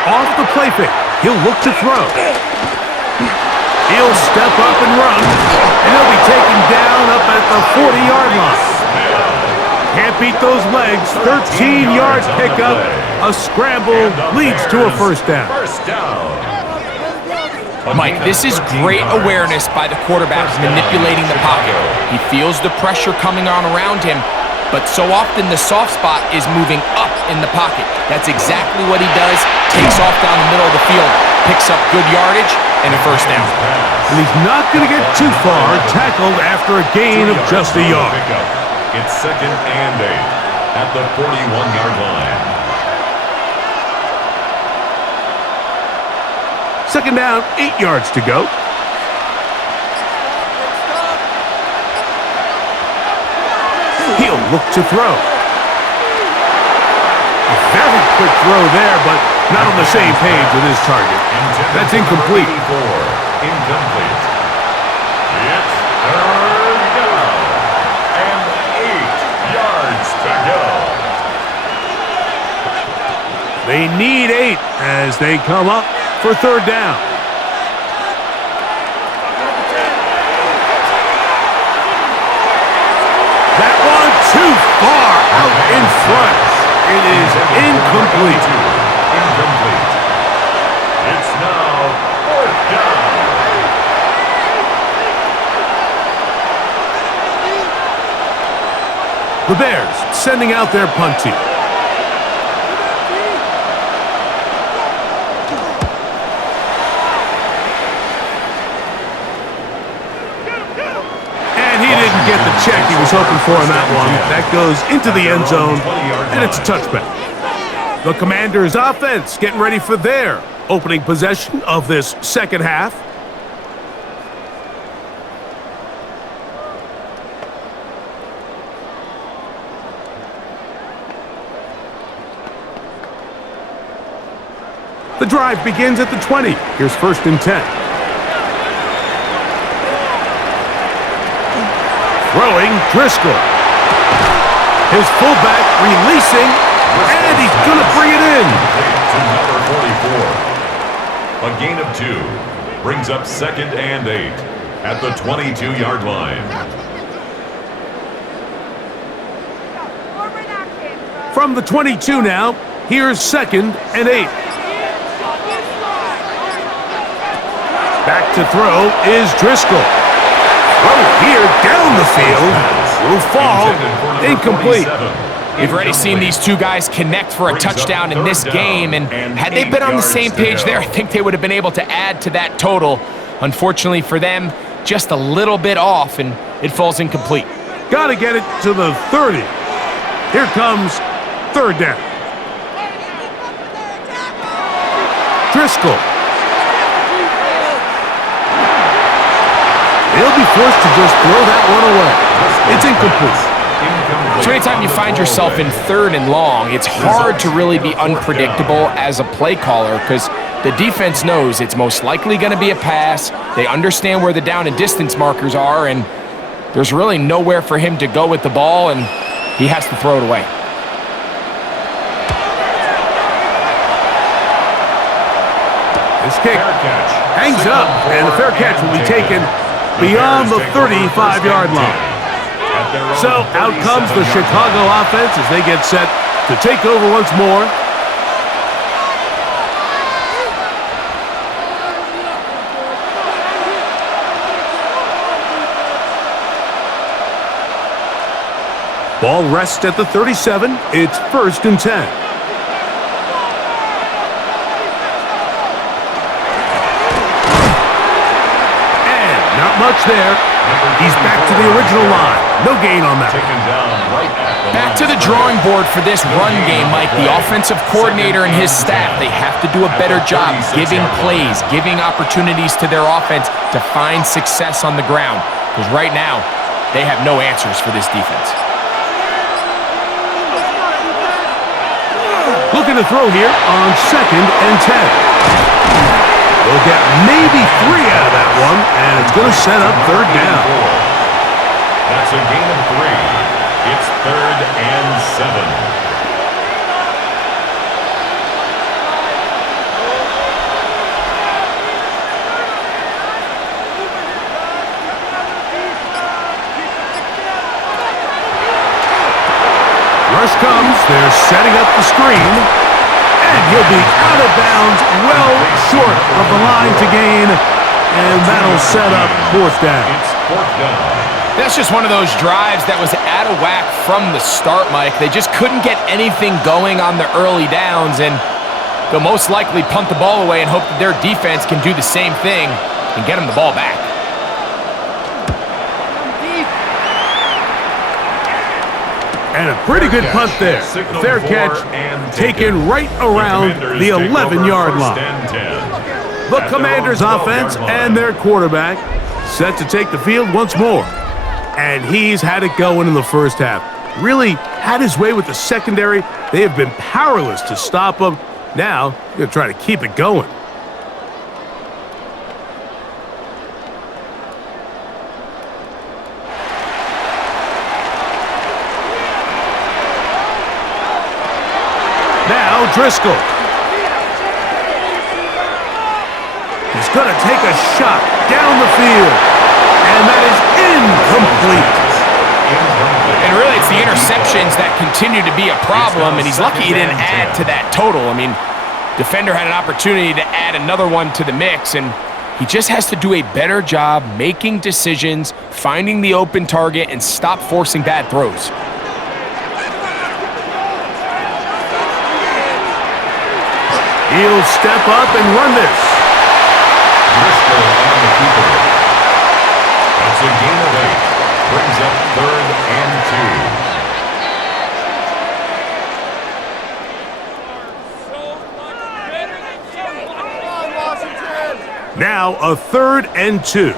Off the play fake, he'll look to throw. He'll step up and run, and he'll be taken down up at the 40-yard line. Can't beat those legs. 13-yard pickup. A scramble leads to a first down. Mike, this is great awareness by the quarterback manipulating the pocket. He feels the pressure coming on around him, but so often the soft spot is moving up in the pocket. That's exactly what he does. Takes off down the middle of the field, picks up good yardage, and a first down. And he's not going to get too far, tackled after a gain of just a yard. It's 2nd and 8 at the 41-yard line. Second down, 8 yards to go. He'll look to throw. A very quick throw there, but not on the same page with his target. That's incomplete. Incomplete. It's third down and 8 yards to go. They need 8 as they come up for third down. That one too far out in front. It is incomplete. Incomplete. It's now fourth down. The Bears sending out their punt team. And he didn't get the check he was hoping for on that one. That goes into the end zone, and it's a touchback. The Commanders' offense getting ready for their opening possession of this second half. The drive begins at the 20. Here's 1st and 10. Throwing, Driscoll. His fullback releasing, and he's going to bring it in. To number 44. A gain of 2 brings up 2nd and 8 at the 22-yard line. From the 22 now, here's 2nd and 8. Back to throw is Driscoll. Throw here down the field. Will fall. Incomplete. We've already seen these two guys connect for a touchdown in this game, and had they been on the same page there, I think they would have been able to add to that total. Unfortunately for them, just a little bit off, and it falls incomplete. Got to get it to the 30. Here comes third down. Driscoll. He'll be forced to just throw that one away. It's incomplete. So anytime you find yourself in 3rd and long, it's hard to really be unpredictable as a play caller because the defense knows it's most likely going to be a pass. They understand where the down and distance markers are, and there's really nowhere for him to go with the ball, and he has to throw it away. This kick hangs up, and the fair catch will be taken beyond the 35-yard line. So out comes the Chicago offense as they get set to take over once more. Ball rests at the 37. It's 1st and 10. Not much there. He's back to the original line. No gain on that. Back to the drawing board for this run game, Mike. The offensive coordinator and his staff, they have to do a better job giving plays, giving opportunities to their offense to find success on the ground. Because right now, they have no answers for this defense. Looking to throw here on 2nd and 10. We'll get maybe 3 out of that one, and it's going to set up 3rd down. That's a gain of 3. It's 3rd and 7. Rush comes. They're setting up the screen. And he'll be out of bounds, well short of the line to gain, and that'll set up 4th down. It's 4th down. That's just one of those drives that was out of whack from the start, Mike. They just couldn't get anything going on the early downs, and they'll most likely punt the ball away and hope that their defense can do the same thing and get them the ball back. And a pretty good punt there. Fair catch taken right around the 11-yard line. The Commanders' offense and their quarterback set to take the field once more. And he's had it going in the first half. Really had his way with the secondary. They have been powerless to stop him. Now, they're going to try to keep it going. Now Driscoll. He's going to take a shot down the field. And that is incomplete. And really, it's the interceptions that continue to be a problem, and he's lucky he didn't add to that total. I mean, defender had an opportunity to add another one to the mix, and he just has to do a better job making decisions, finding the open target, and stop forcing bad throws. He'll step up and run this. Driscoll on the keeper. That's a gain of 8. Brings up 3rd and 2. Now a 3rd and 2.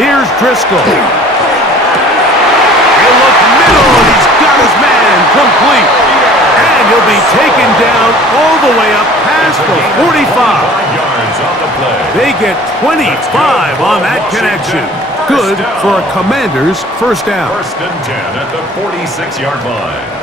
Here's Driscoll. He'll look middle, and he's got his man complete. And he'll be taken down all the way up past the 45. They get 25 on that connection. Good for a Commanders' first down. 1st and 10 at the 46-yard line.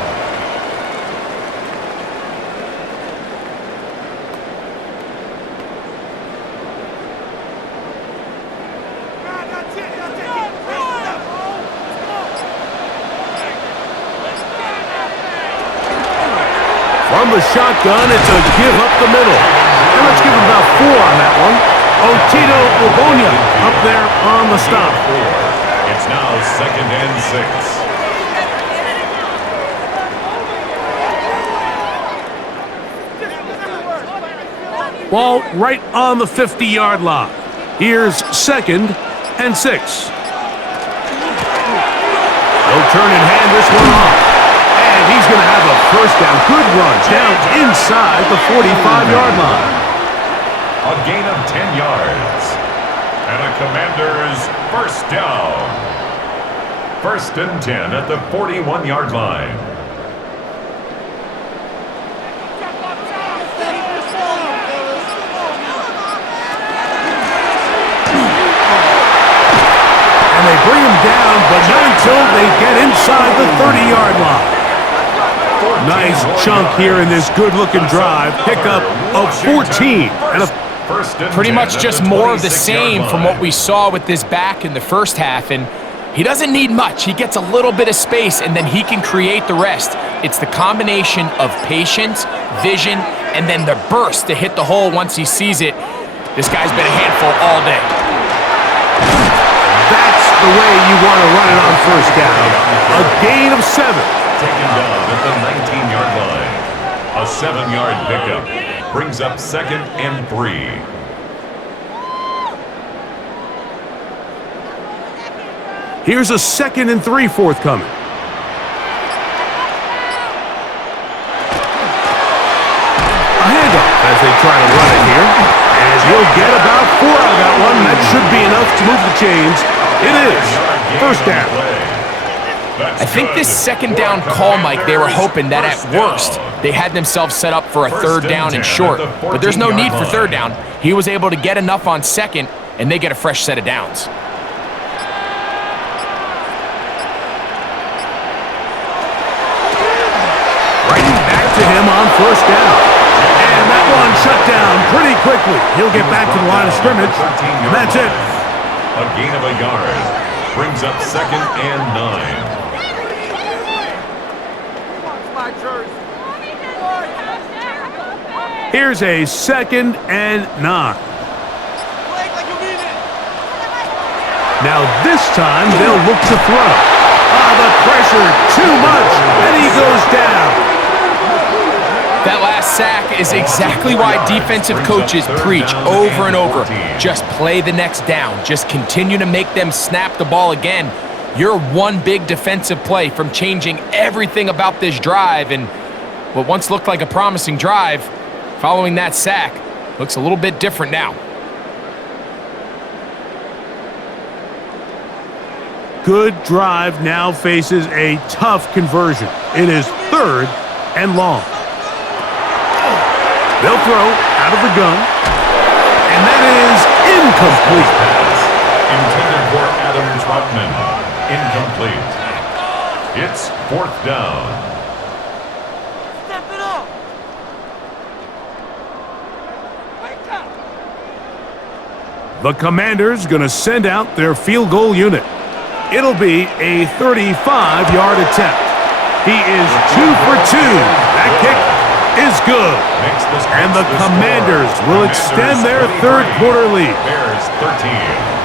From the shotgun, it's a give up the middle. And let's give him about 4 on that one. Otito Ubonia up there on the stop. It's now 2nd and 6. Ball right on the 50-yard line. Here's 2nd and 6. They'll turn and hand this one off. going to have a first down. Good run down inside the 45-yard line. A gain of 10 yards. And a Commanders first down. 1st and 10 at the 41-yard line. And they bring him down, but not until they get inside the 30-yard line. Nice chunk here in this good-looking drive. Pickup of 14 and a pretty much just more of the same from what we saw with this back in the first half, and he doesn't need much. He gets a little bit of space, and then he can create the rest. It's the combination of patience, vision, and then the burst to hit the hole once he sees it. This guy's been a handful all day. That's the way you want to run it on first down. A gain of 7. Taken down at the 19-yard line. A 7-yard pickup brings up 2nd and 3. Here's a 2nd and 3 forthcoming. A handoff as they try to run it here. And he'll get about 4 out of that one. That should be enough to move the chains. It is. First down. I think this 2nd down call, Mike, they were hoping that at worst they had themselves set up for a 3rd down and short. But there's no need for 3rd down. He was able to get enough on 2nd, and they get a fresh set of downs. Right back to him on first down. And that one shut down pretty quickly. He'll get back to the line of scrimmage. And that's it. A gain of a yard brings up 2nd and 9. Here's a 2nd and 9. Now this time they'll look to throw. The pressure, too much, and he goes down. That last sack is exactly why defensive coaches preach over and over. Just play the next down. Just continue to make them snap the ball again. You're one big defensive play from changing everything about this drive, and what once looked like a promising drive, following that sack, looks a little bit different now. Good drive now faces a tough conversion. It is 3rd and long. They'll throw out of the gun, and that is incomplete. Pass intended for Adam Troutman. Incomplete. It's 4th down. Step it up. Wake up. The Commanders going to send out their field goal unit. It'll be a 35-yard attempt. He is 2 for 2. That kick is good. And the Commanders will extend their 3rd quarter lead. Bears 13.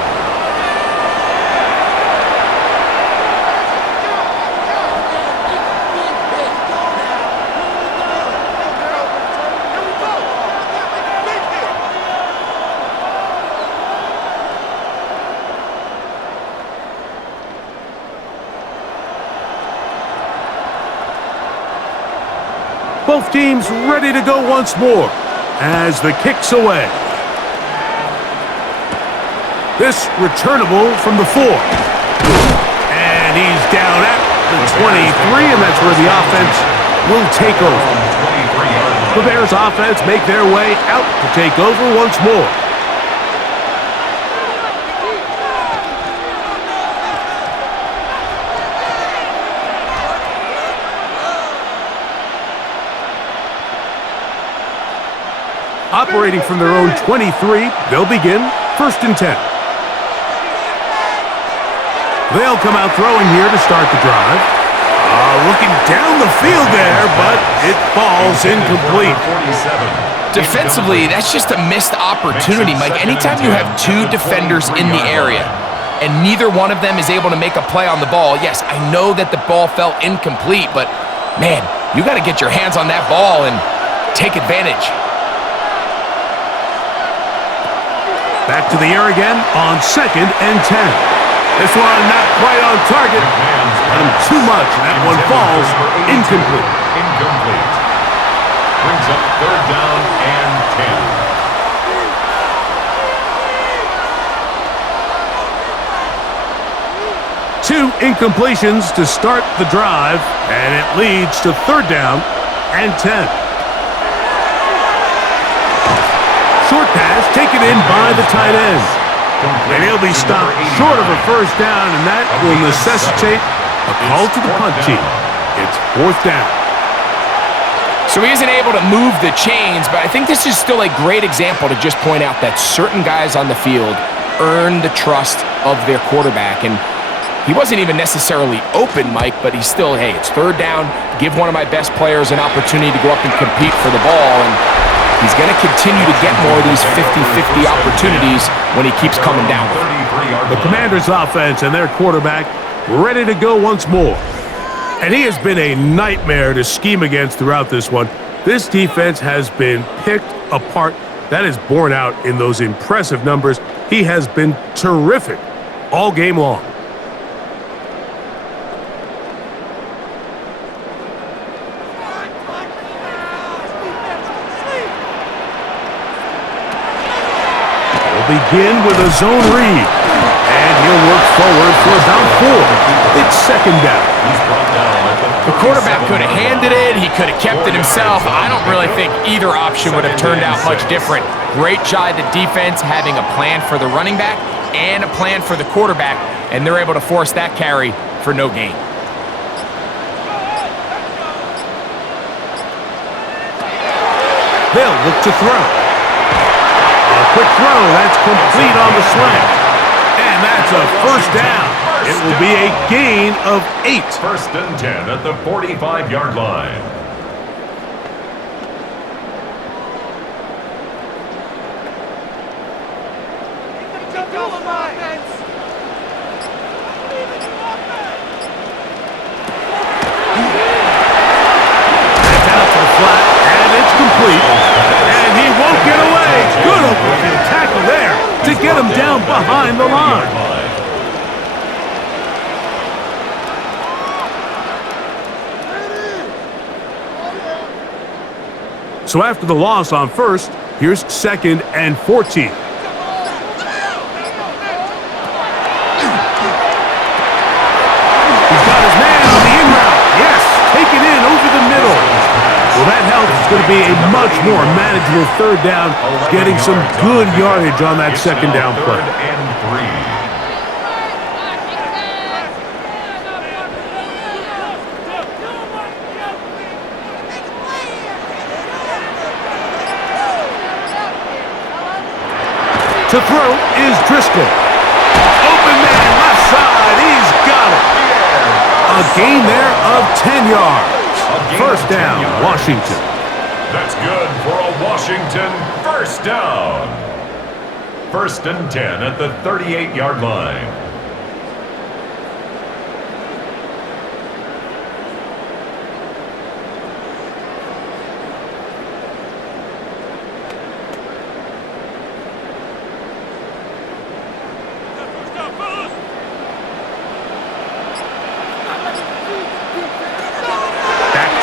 Both teams ready to go once more as the kick's away. This returnable from the 4. And he's down at the 23, and that's where the offense will take over. The Bears offense make their way out to take over once more. Operating from their own 23, they'll begin 1st and 10. They'll come out throwing here to start the drive. Looking down the field there, but it falls incomplete. Defensively, that's just a missed opportunity, Mike. Anytime you have 2 defenders in the area and neither one of them is able to make a play on the ball, yes, I know that the ball fell incomplete, but man, you got to get your hands on that ball and take advantage. Back to the air again on 2nd and 10. This one not quite on target. him too much, and that one falls incomplete. Incomplete. Brings up third down and 10. Two incompletions to start the drive, and it leads to third down and 10. Short pass taken in by the tight end. And he'll be stopped short of a first down, and that will necessitate a call to the punt team. It's fourth down. So he isn't able to move the chains, but I think this is still a great example to just point out that certain guys on the field earn the trust of their quarterback. And he wasn't even necessarily open, Mike, but he's still, hey, it's third down. Give one of my best players an opportunity to go up and compete for the ball. And he's going to continue to get more of these 50-50 opportunities when he keeps coming down. The Commanders' offense and their quarterback ready to go once more. And he has been a nightmare to scheme against throughout this one. This defense has been picked apart. That is borne out in those impressive numbers. He has been terrific all game long. Begin with a zone read, and he'll work forward for about 4. It's second down. The quarterback could have handed it. He could have kept it himself. I don't really think either option would have turned out much different. Great job the defense having a plan for the running back and a plan for the quarterback, and they're able to force that carry for no gain. They'll look to throw. Quick throw, that's complete on the slant. And that's a first down. It will be a gain of 8. First and 10 at the 45-yard line. That's out to the flat, and it's complete. And he won't get away. Good open tackle there to get him down behind the line. So after the loss on first, here's second and 14. He's got his man on the in route. Yes, taken in over the middle. Well, that helps. It's going to be a much more manageable third down, getting some good yardage on that second down play. Third and 3. To throw is Driscoll. Open man, left side. He's got it. A gain there of 10 yards. First down, Washington. That's good for a Washington first down. First and 10 at the 38-yard line.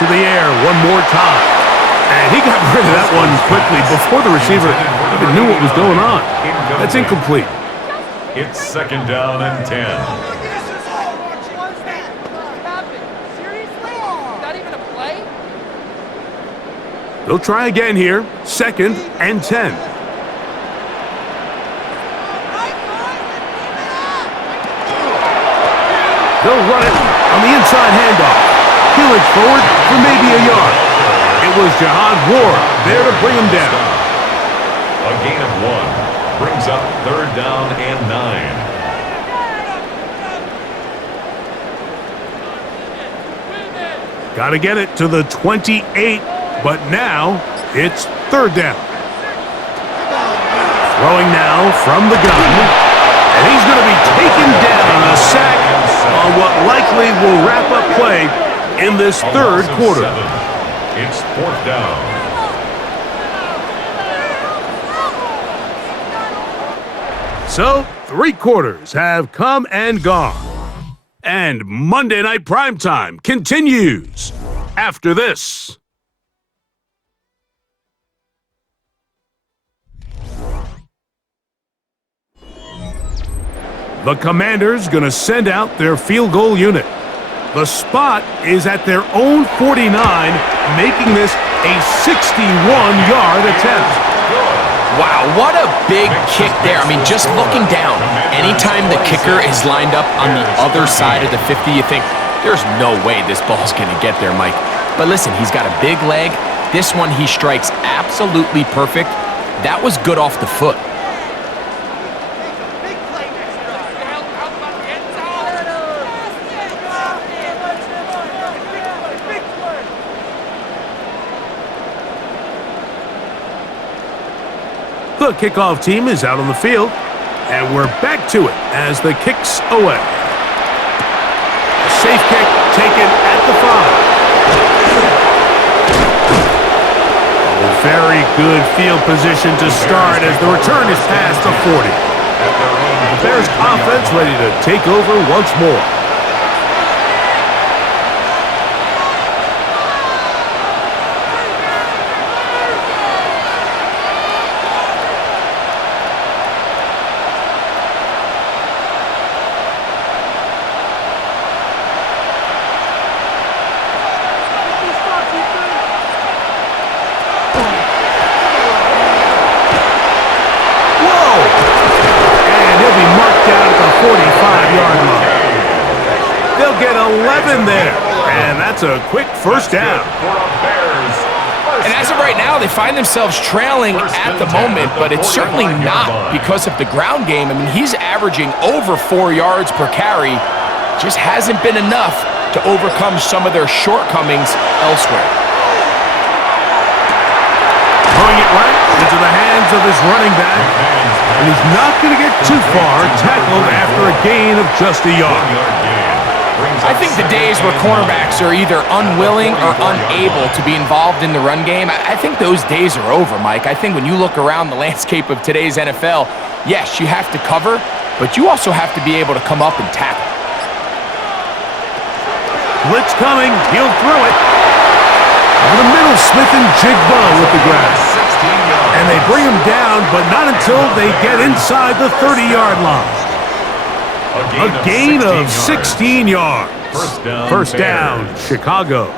To the air one more time. And he got rid of that one quickly before the receiver even knew what was going on. That's incomplete. It's second down and 10. Seriously? Not even a play? They'll try again here. Second and 10. They'll run it on the inside handoff. Peeling forward for maybe a yard. It was Jihad Ward there to bring him down. A gain of 1 brings up third down and 9. Got to get it to the 28, but now it's third down. Throwing now from the gun, and he's going to be taken down. A sack on what likely will wrap up play in this third quarter. 7. It's fourth down. So, 3 quarters have come and gone. And Monday Night Primetime continues after this. The Commanders going to send out their field goal unit. The spot is at their own 49, making this a 61-yard attempt. Wow, what a big kick there. I mean, just looking down, anytime the kicker is lined up on the other side of the 50, you think, there's no way this ball's going to get there, Mike. But listen, he's got a big leg. This one he strikes absolutely perfect. That was good off the foot. The kickoff team is out on the field, and we're back to it as the kick's away. A safe kick taken at the 5. A very good field position to start as the return is past the 40. The Bears offense ready to take over once more. There, and that's a quick first down. And as of right now, they find themselves trailing at the moment, but it's certainly not because of the ground game. I mean, he's averaging over 4 yards per carry. Just hasn't been enough to overcome some of their shortcomings elsewhere. Throwing it right into the hands of his running back, and he's not going to get too far, tackled after a gain of just a yard. I think the days where cornerbacks are either unwilling or unable to be involved in the run game, I think those days are over, Mike. I think when you look around the landscape of today's NFL, yes, you have to cover, but you also have to be able to come up and tackle. Blitz coming. He'll throw it. Over the middle, Smith and Jigba with the grab. And they bring him down, but not until they get inside the 30-yard line. A gain of 16 yards. First down, Chicago.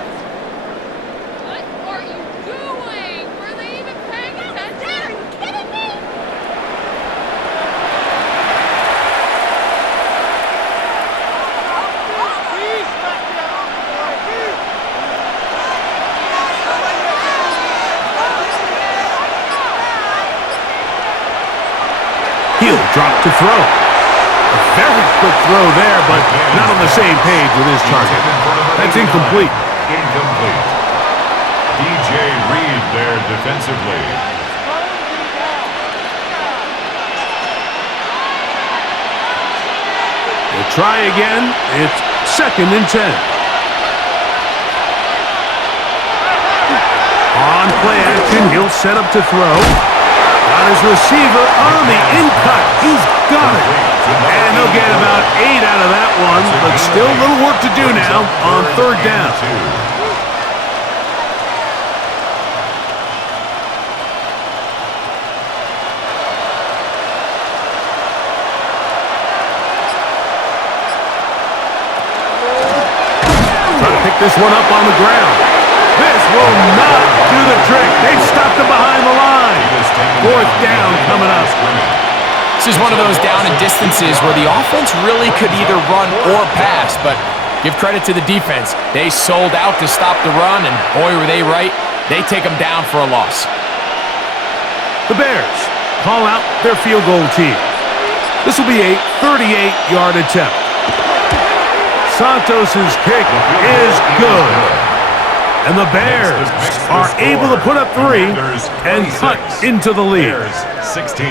What are you doing? Were they even paying attention? Are you kidding me? He'll drop to throw. A very quick throw there, but not on the same page with his target. That's incomplete. Incomplete. DJ Reed there defensively. We'll try again. It's 2nd and 10. On play action, he'll set up to throw. Got his receiver on the in-cut. He's got it. And they'll get about 8 out of that one, but still a little work to do now on 3rd down. Trying to pick this one up on the ground. This will not do the trick. They've stopped him behind the line. 4th down coming up. This is one of those down and distances where the offense really could either run or pass, but give credit to the defense. They sold out to stop the run, and boy, were they right. They take them down for a loss. The Bears call out their field goal team. This will be a 38-yard attempt. Santos's kick is good. And the Bears are able to put up 3 and cut into the lead. 16.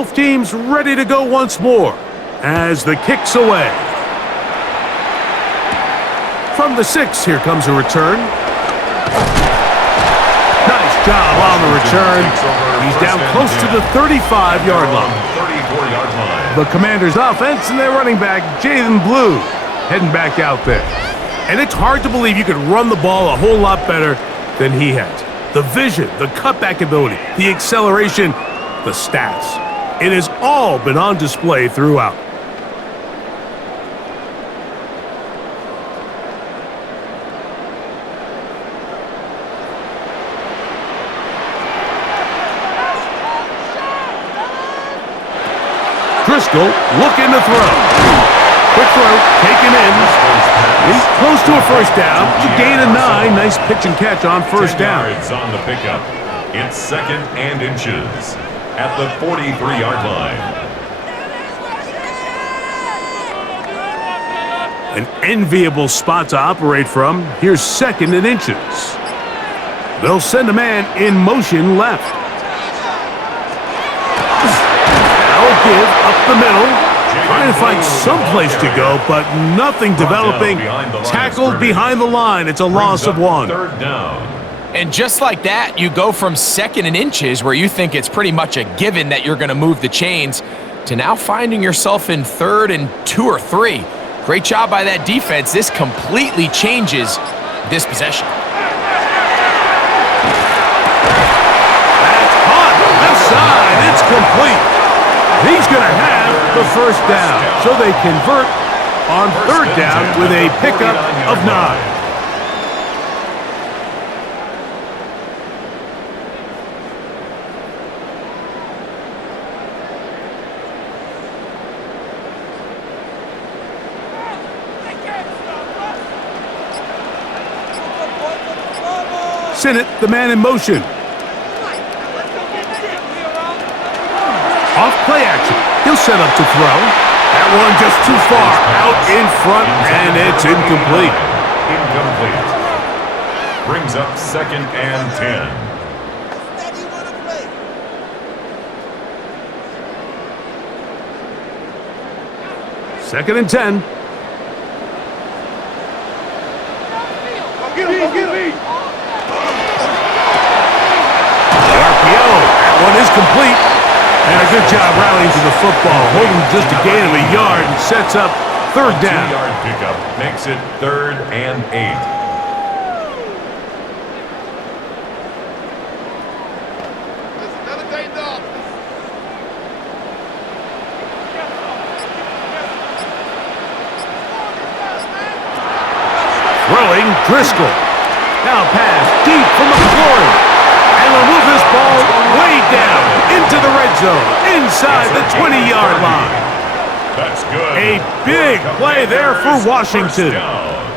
Both teams ready to go once more as the kick's away. From the 6, here comes a return. Nice job on the return. He's down close to the 35-yard line. 34-yard line. The Commanders' offense and their running back, Jaden Blue, heading back out there. And it's hard to believe you could run the ball a whole lot better than he has. The vision, the cutback ability, the acceleration, the stats. It has all been on display throughout. Driscoll looking to throw. Quick throw, taken in. He's close to a first down. It's a gain of 9. Nice pitch and catch on first 10 down. yards on the pickup. It's 2nd and inches at the 43-yard line. An enviable spot to operate from. Here's 2nd and inches. They'll send a man in motion left. Now give up the middle. Trying to find some place to go, but nothing developing. Tackled behind the line. It's a loss of 1. 3rd down. And just like that, you go from 2nd and inches, where you think it's pretty much a given that you're going to move the chains, to now finding yourself in 3rd and 2 or 3. Great job by that defense. This completely changes this possession. That's caught. Left side. It's complete. He's going to have the first down. So they convert on 3rd down with a pickup of 9. Sinnott, the man in motion. Off play action. He'll set up to throw. That one just too far. Out in front, and it's incomplete. Incomplete. Brings up 2nd and 10. 2nd and 10. The RPO. That one is complete. And a good job rallying to the football. Holding just a gain of a yard and sets up 3rd down. 2-yard pickup makes it 3rd and 8. Throwing Driscoll. Now pass deep from McLaurin. And they'll move this ball way down into the red zone, inside the 20-yard line. That's good. A big play there for Washington.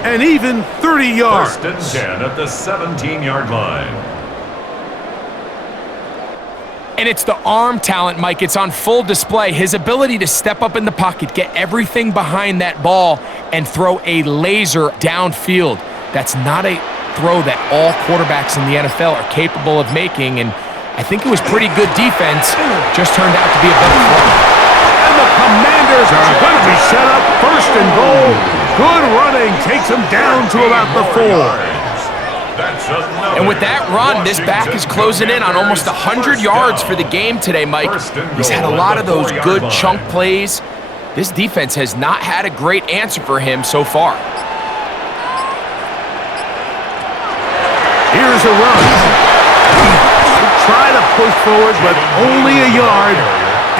And even 30 yards. 1st and 10 at the 17-yard line. And it's the arm talent, Mike. It's on full display. His ability to step up in the pocket, get everything behind that ball, and throw a laser downfield. That's not a throw that all quarterbacks in the NFL are capable of making, and I think it was pretty good defense. Just turned out to be a better throw. And the Commanders are going to be set up 1st and goal. Good running takes them down to about the 4. And with that run, this back is closing in on almost 100 yards for the game today, Mike. He's had a lot of those good chunk plays. This defense has not had a great answer for him so far. Here's a run. Try to push forward, but only a yard.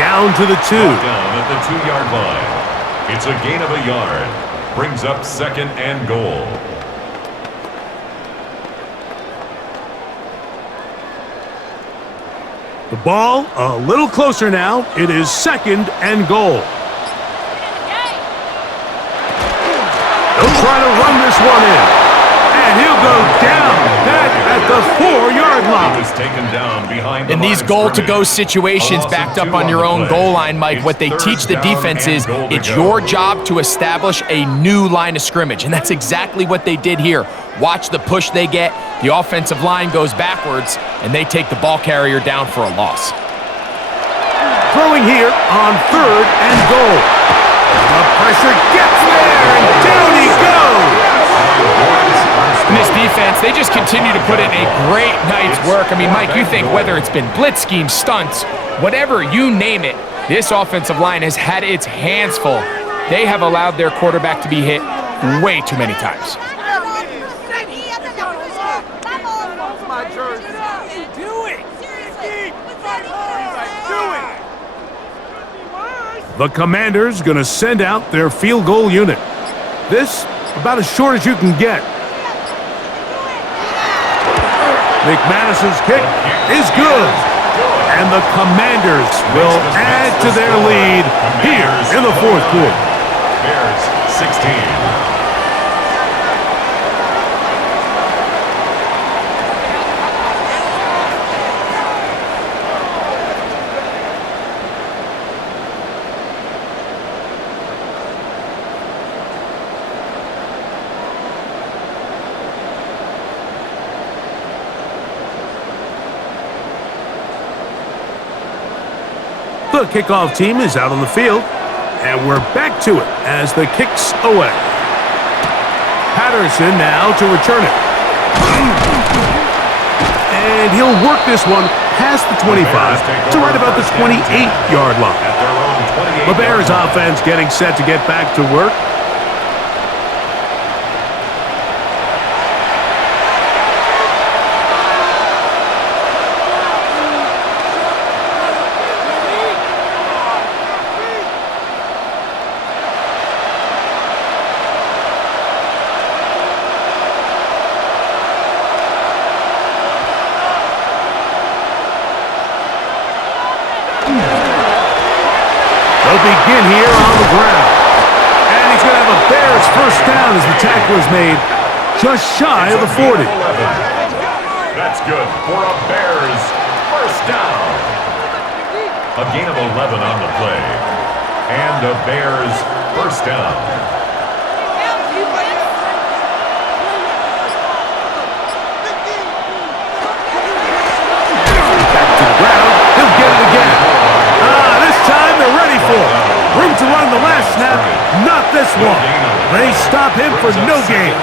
Down to the 2. Down at the 2-yard line. It's a gain of a yard. Brings up 2nd and goal. The ball a little closer now. It is 2nd and goal. They'll try to run this one in. And he'll go down back at the 4-yard line. He was taken down behind the In these goal-to-go situations, backed up on your own goal line, Mike, what they teach the defense is it's your job to establish a new line of scrimmage, and that's exactly what they did here. Watch the push they get. The offensive line goes backwards, and they take the ball carrier down for a loss. Throwing here on 3rd and goal. The pressure gets there, and down he goes. And this defense, they just continue to put in a great night's work. I mean, Mike, you think whether it's been blitz schemes, stunts, whatever, you name it, this offensive line has had its hands full. They have allowed their quarterback to be hit way too many times. The Commanders going to send out their field goal unit. This about as short as you can get. McManus's kick is good. And the Commanders will add to their lead here in the 4th quarter. Bears 16. The kickoff team is out on the field, and we're back to it as the kick's away. Patterson now to return it. And he'll work this one past the 25 to right about the 28-yard line. The Bears offense getting set to get back to work. Begin here on the ground. And he's going to have a Bears first down as the tackle is made just shy of the 40. That's good for a Bears first down. A gain of 11 on the play. And a Bears first down. Back to the ground. He'll get it again. This time they're ready for it. Room to run the last snap. Not this one. They stop him for no gain.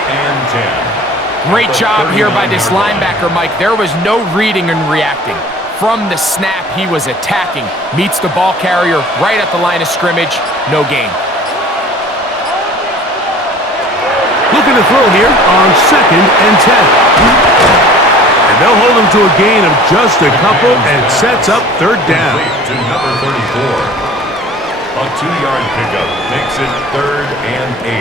Great job here by this linebacker, Mike. There was no reading and reacting. From the snap, he was attacking. Meets the ball carrier right at the line of scrimmage. No gain. Looking to throw here on 2nd and 10. And they'll hold him to a gain of just a couple and sets up 3rd down. To number 34. A 2-yard pickup makes it 3rd and 8.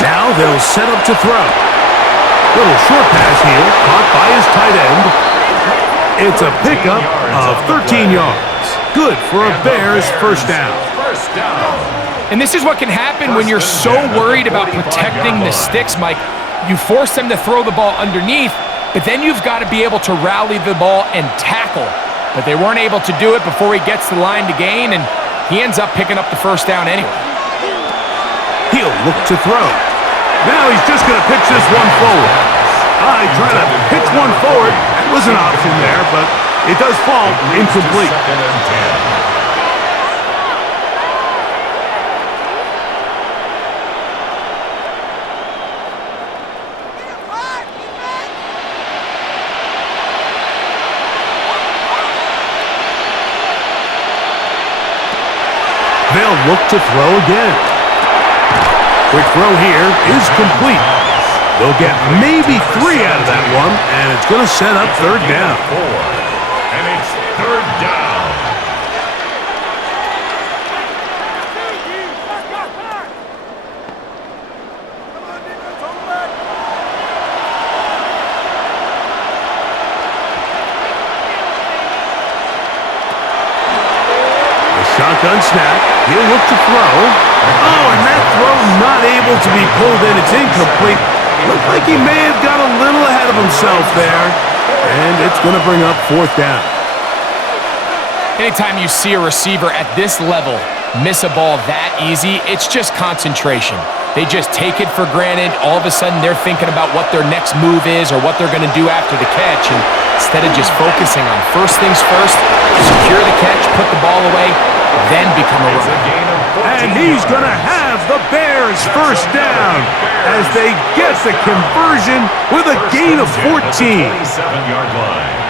Now they'll set up to throw. Little short pass here, caught by his tight end. It's a pickup of 13 yards. Good for a Bears first down. And this is what can happen when you're so worried about protecting the sticks, Mike. You force them to throw the ball underneath, but then you've got to be able to rally the ball and tackle. But they weren't able to do it before he gets the line to gain, and he ends up picking up the first down anyway. He'll look to throw. Now he's just going to pitch this one forward. Trying to pitch one forward. That was an option there, but it does fall incomplete. They'll look to throw again. Quick throw here is complete. They'll get maybe 3 out of that one, and it's going to set up 3rd down. And it's 3rd down. The shotgun snap. He'll look to throw. Oh, and that throw not able to be pulled in. It's incomplete. Looked like he may have got a little ahead of himself there. And it's going to bring up 4th down. Anytime you see a receiver at this level miss a ball that easy, it's just concentration. They just take it for granted. All of a sudden, they're thinking about what their next move is or what they're going to do after the catch. And instead of just focusing on first things first, secure the catch, put the ball away, then become a runner. And he's going to have the Bears first down as they get the conversion with a gain of 14. 27-yard line.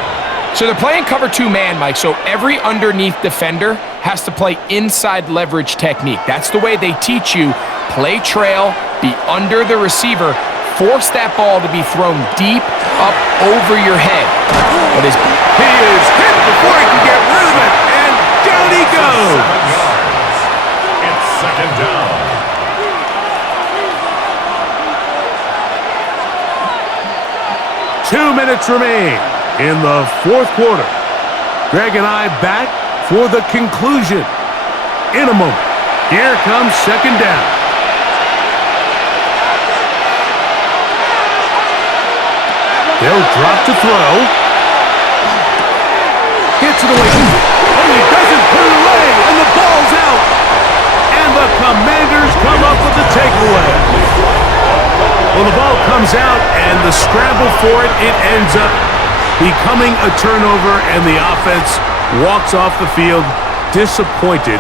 So they're playing cover 2 man, Mike, so every underneath defender has to play inside leverage technique. That's the way they teach you. Play trail, be under the receiver, force that ball to be thrown deep up over your head. But he is hit before he can get rid of it, and down he goes. It's second down. Two minutes remain in the fourth quarter. Greg and I back for the conclusion in a moment. Here comes second down. They'll drop to throw. Gets it away. Oh, he doesn't put it away, and the ball's out. And the Commanders come up with the takeaway. Well, the ball comes out, and the scramble for it, it ends up becoming a turnover, and the offense walks off the field disappointed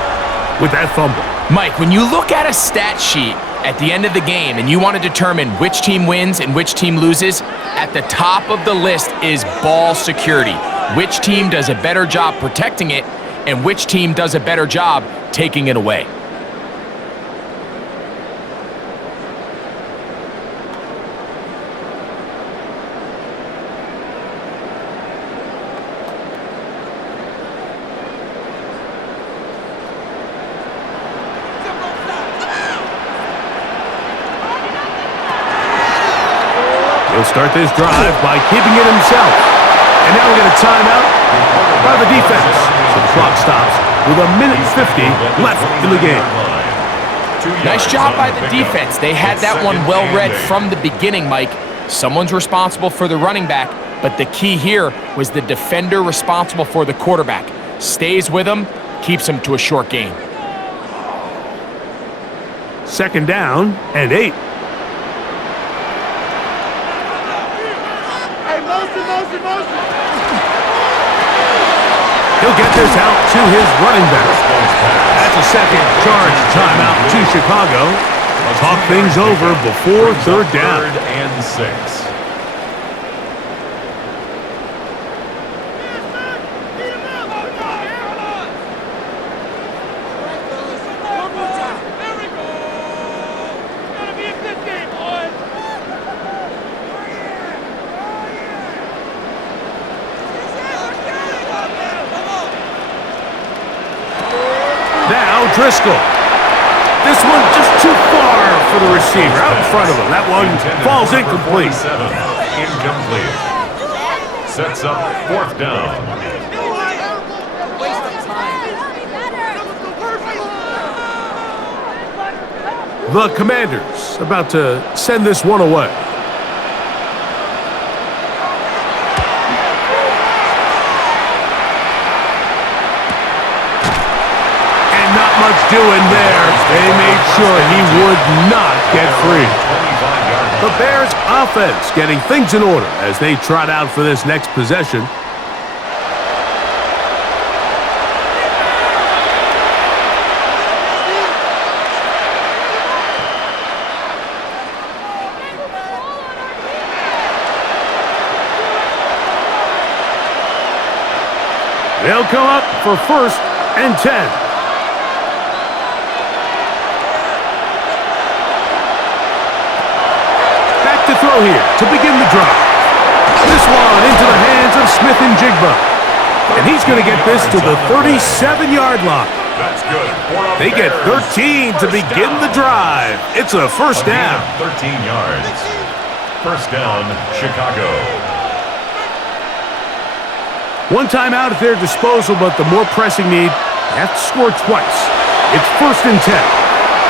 with that fumble. Mike, when you look at a stat sheet at the end of the game and you want to determine which team wins and which team loses, at the top of the list is ball security. Which team does a better job protecting it and which team does a better job taking it away. He'll start this drive by keeping it himself. And now we get a timeout by the defense. So the clock stops with 1:50 left in the game. Nice job by the defense. They had that one well read from the beginning, Mike. Someone's responsible for the running back, but the key here was the defender responsible for the quarterback. Stays with him, keeps him to a short gain. Second down and 8. He'll get this out to his running back. That's a second charge timeout to Chicago. Talk things over before third down. 3rd and 6. Driscoll. This one just too far for the receiver. Out in front of him. That one falls incomplete. Incomplete. Sets up 4th down. The Commanders about to send this one away. Much doing there. They made sure he would not get free. The Bears offense getting things in order as they trot out for this next possession. They'll come up for 1st and 10. To throw here to begin the drive. This one into the hands of Smith and Jigba. And he's going to get this to the 37-yard line. That's good. They get 13 to begin the drive. It's a first down. 13 yards. First down, Chicago. One timeout at their disposal, but the more pressing need, they have to score twice. It's 1st and 10.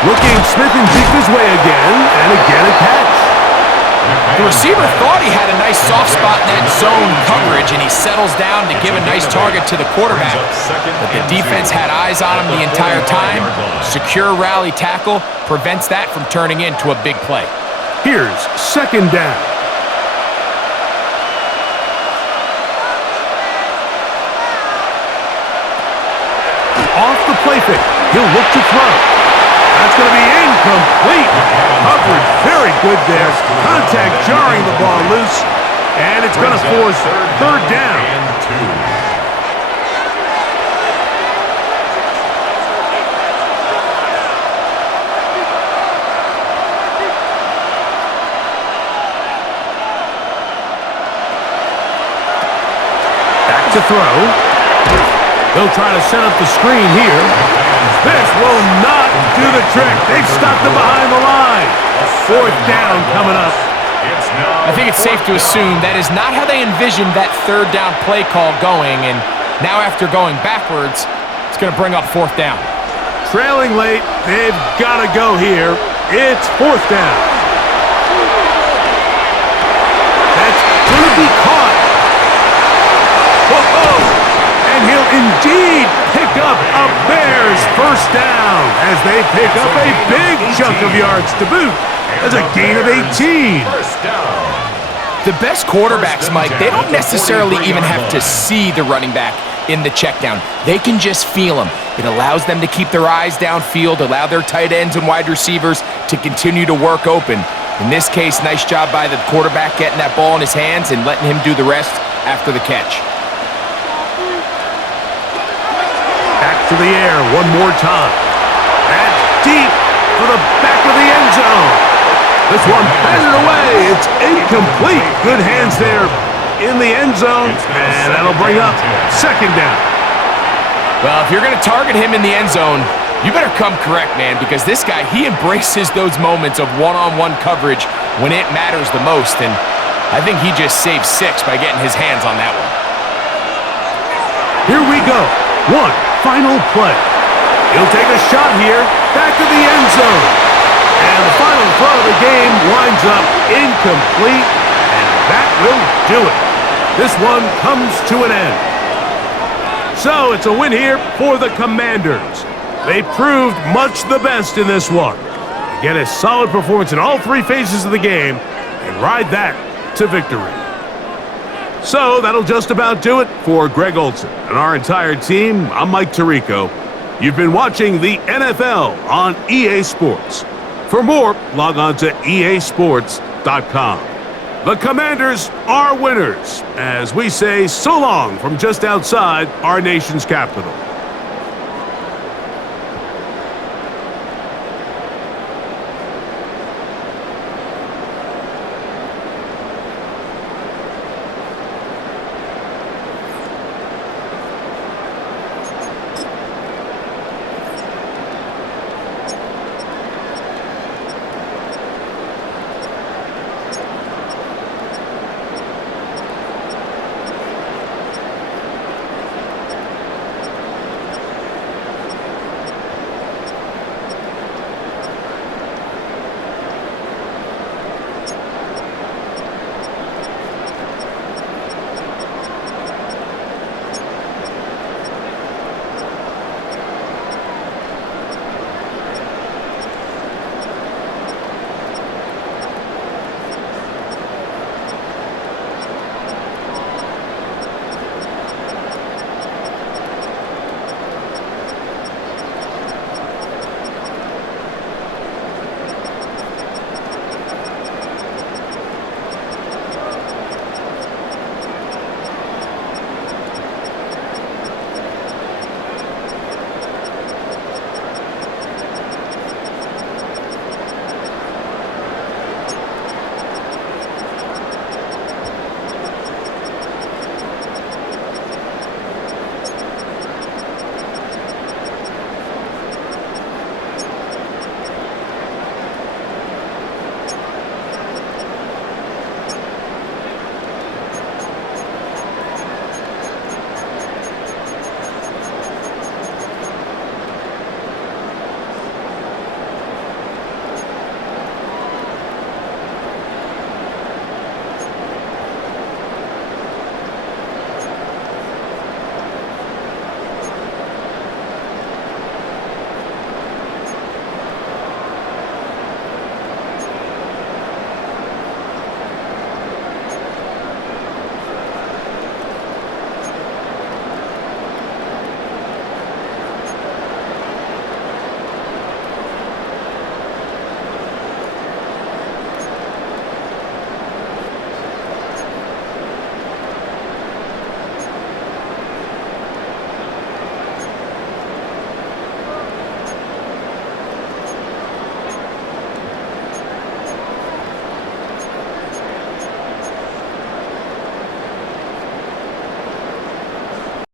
Looking Smith and Jigba's way again, and again a catch. The receiver thought he had a nice soft spot in that zone coverage, and he settles down to give a nice target to the quarterback. But the defense had eyes on him the entire time. Secure rally tackle prevents that from turning into a big play. Here's second down. Off the play fake. He'll look to throw. That's going to be incomplete. Coverage very good there. Contact jarring the ball loose. And it's going to force third down. Back to throw. They'll try to set up the screen here. This will not do the trick. They've stopped them behind the line. Fourth down coming up. I think it's safe to assume that is not how they envisioned that third down play call going, and now after going backwards, it's going to bring up fourth down. Trailing late, they've got to go here. It's fourth down. That's going to be caught. Whoa! And he'll indeed pick up a Bears first down as they pick up a big chunk of yards to boot. As a gain of 18. The best quarterbacks, Mike, they don't necessarily even have to see the running back in the check down. They can just feel him. It allows them to keep their eyes downfield, allow their tight ends and wide receivers to continue to work open. In this case, nice job by the quarterback getting that ball in his hands and letting him do the rest after the catch. Back to the air one more time. That's deep for the back of the end zone. This one batted away. It's incomplete. Good hands there in the end zone, and that'll bring up second down. Well, if you're going to target him in the end zone, you better come correct, man, because this guy, he embraces those moments of one-on-one coverage when it matters the most, and I think he just saved 6 by getting his hands on that one. Here we go. One final play. He'll take a shot here, back of the end zone. And the final throw of the game winds up incomplete, and that will do it. This one comes to an end. So it's a win here for the Commanders. They proved much the best in this one. Get a solid performance in all 3 phases of the game and ride that to victory. So that'll just about do it for Greg Olson and our entire team. I'm Mike Tirico. You've been watching the NFL on EA Sports. For more, log on to easports.com. The Commanders are winners, as we say so long from just outside our nation's capital.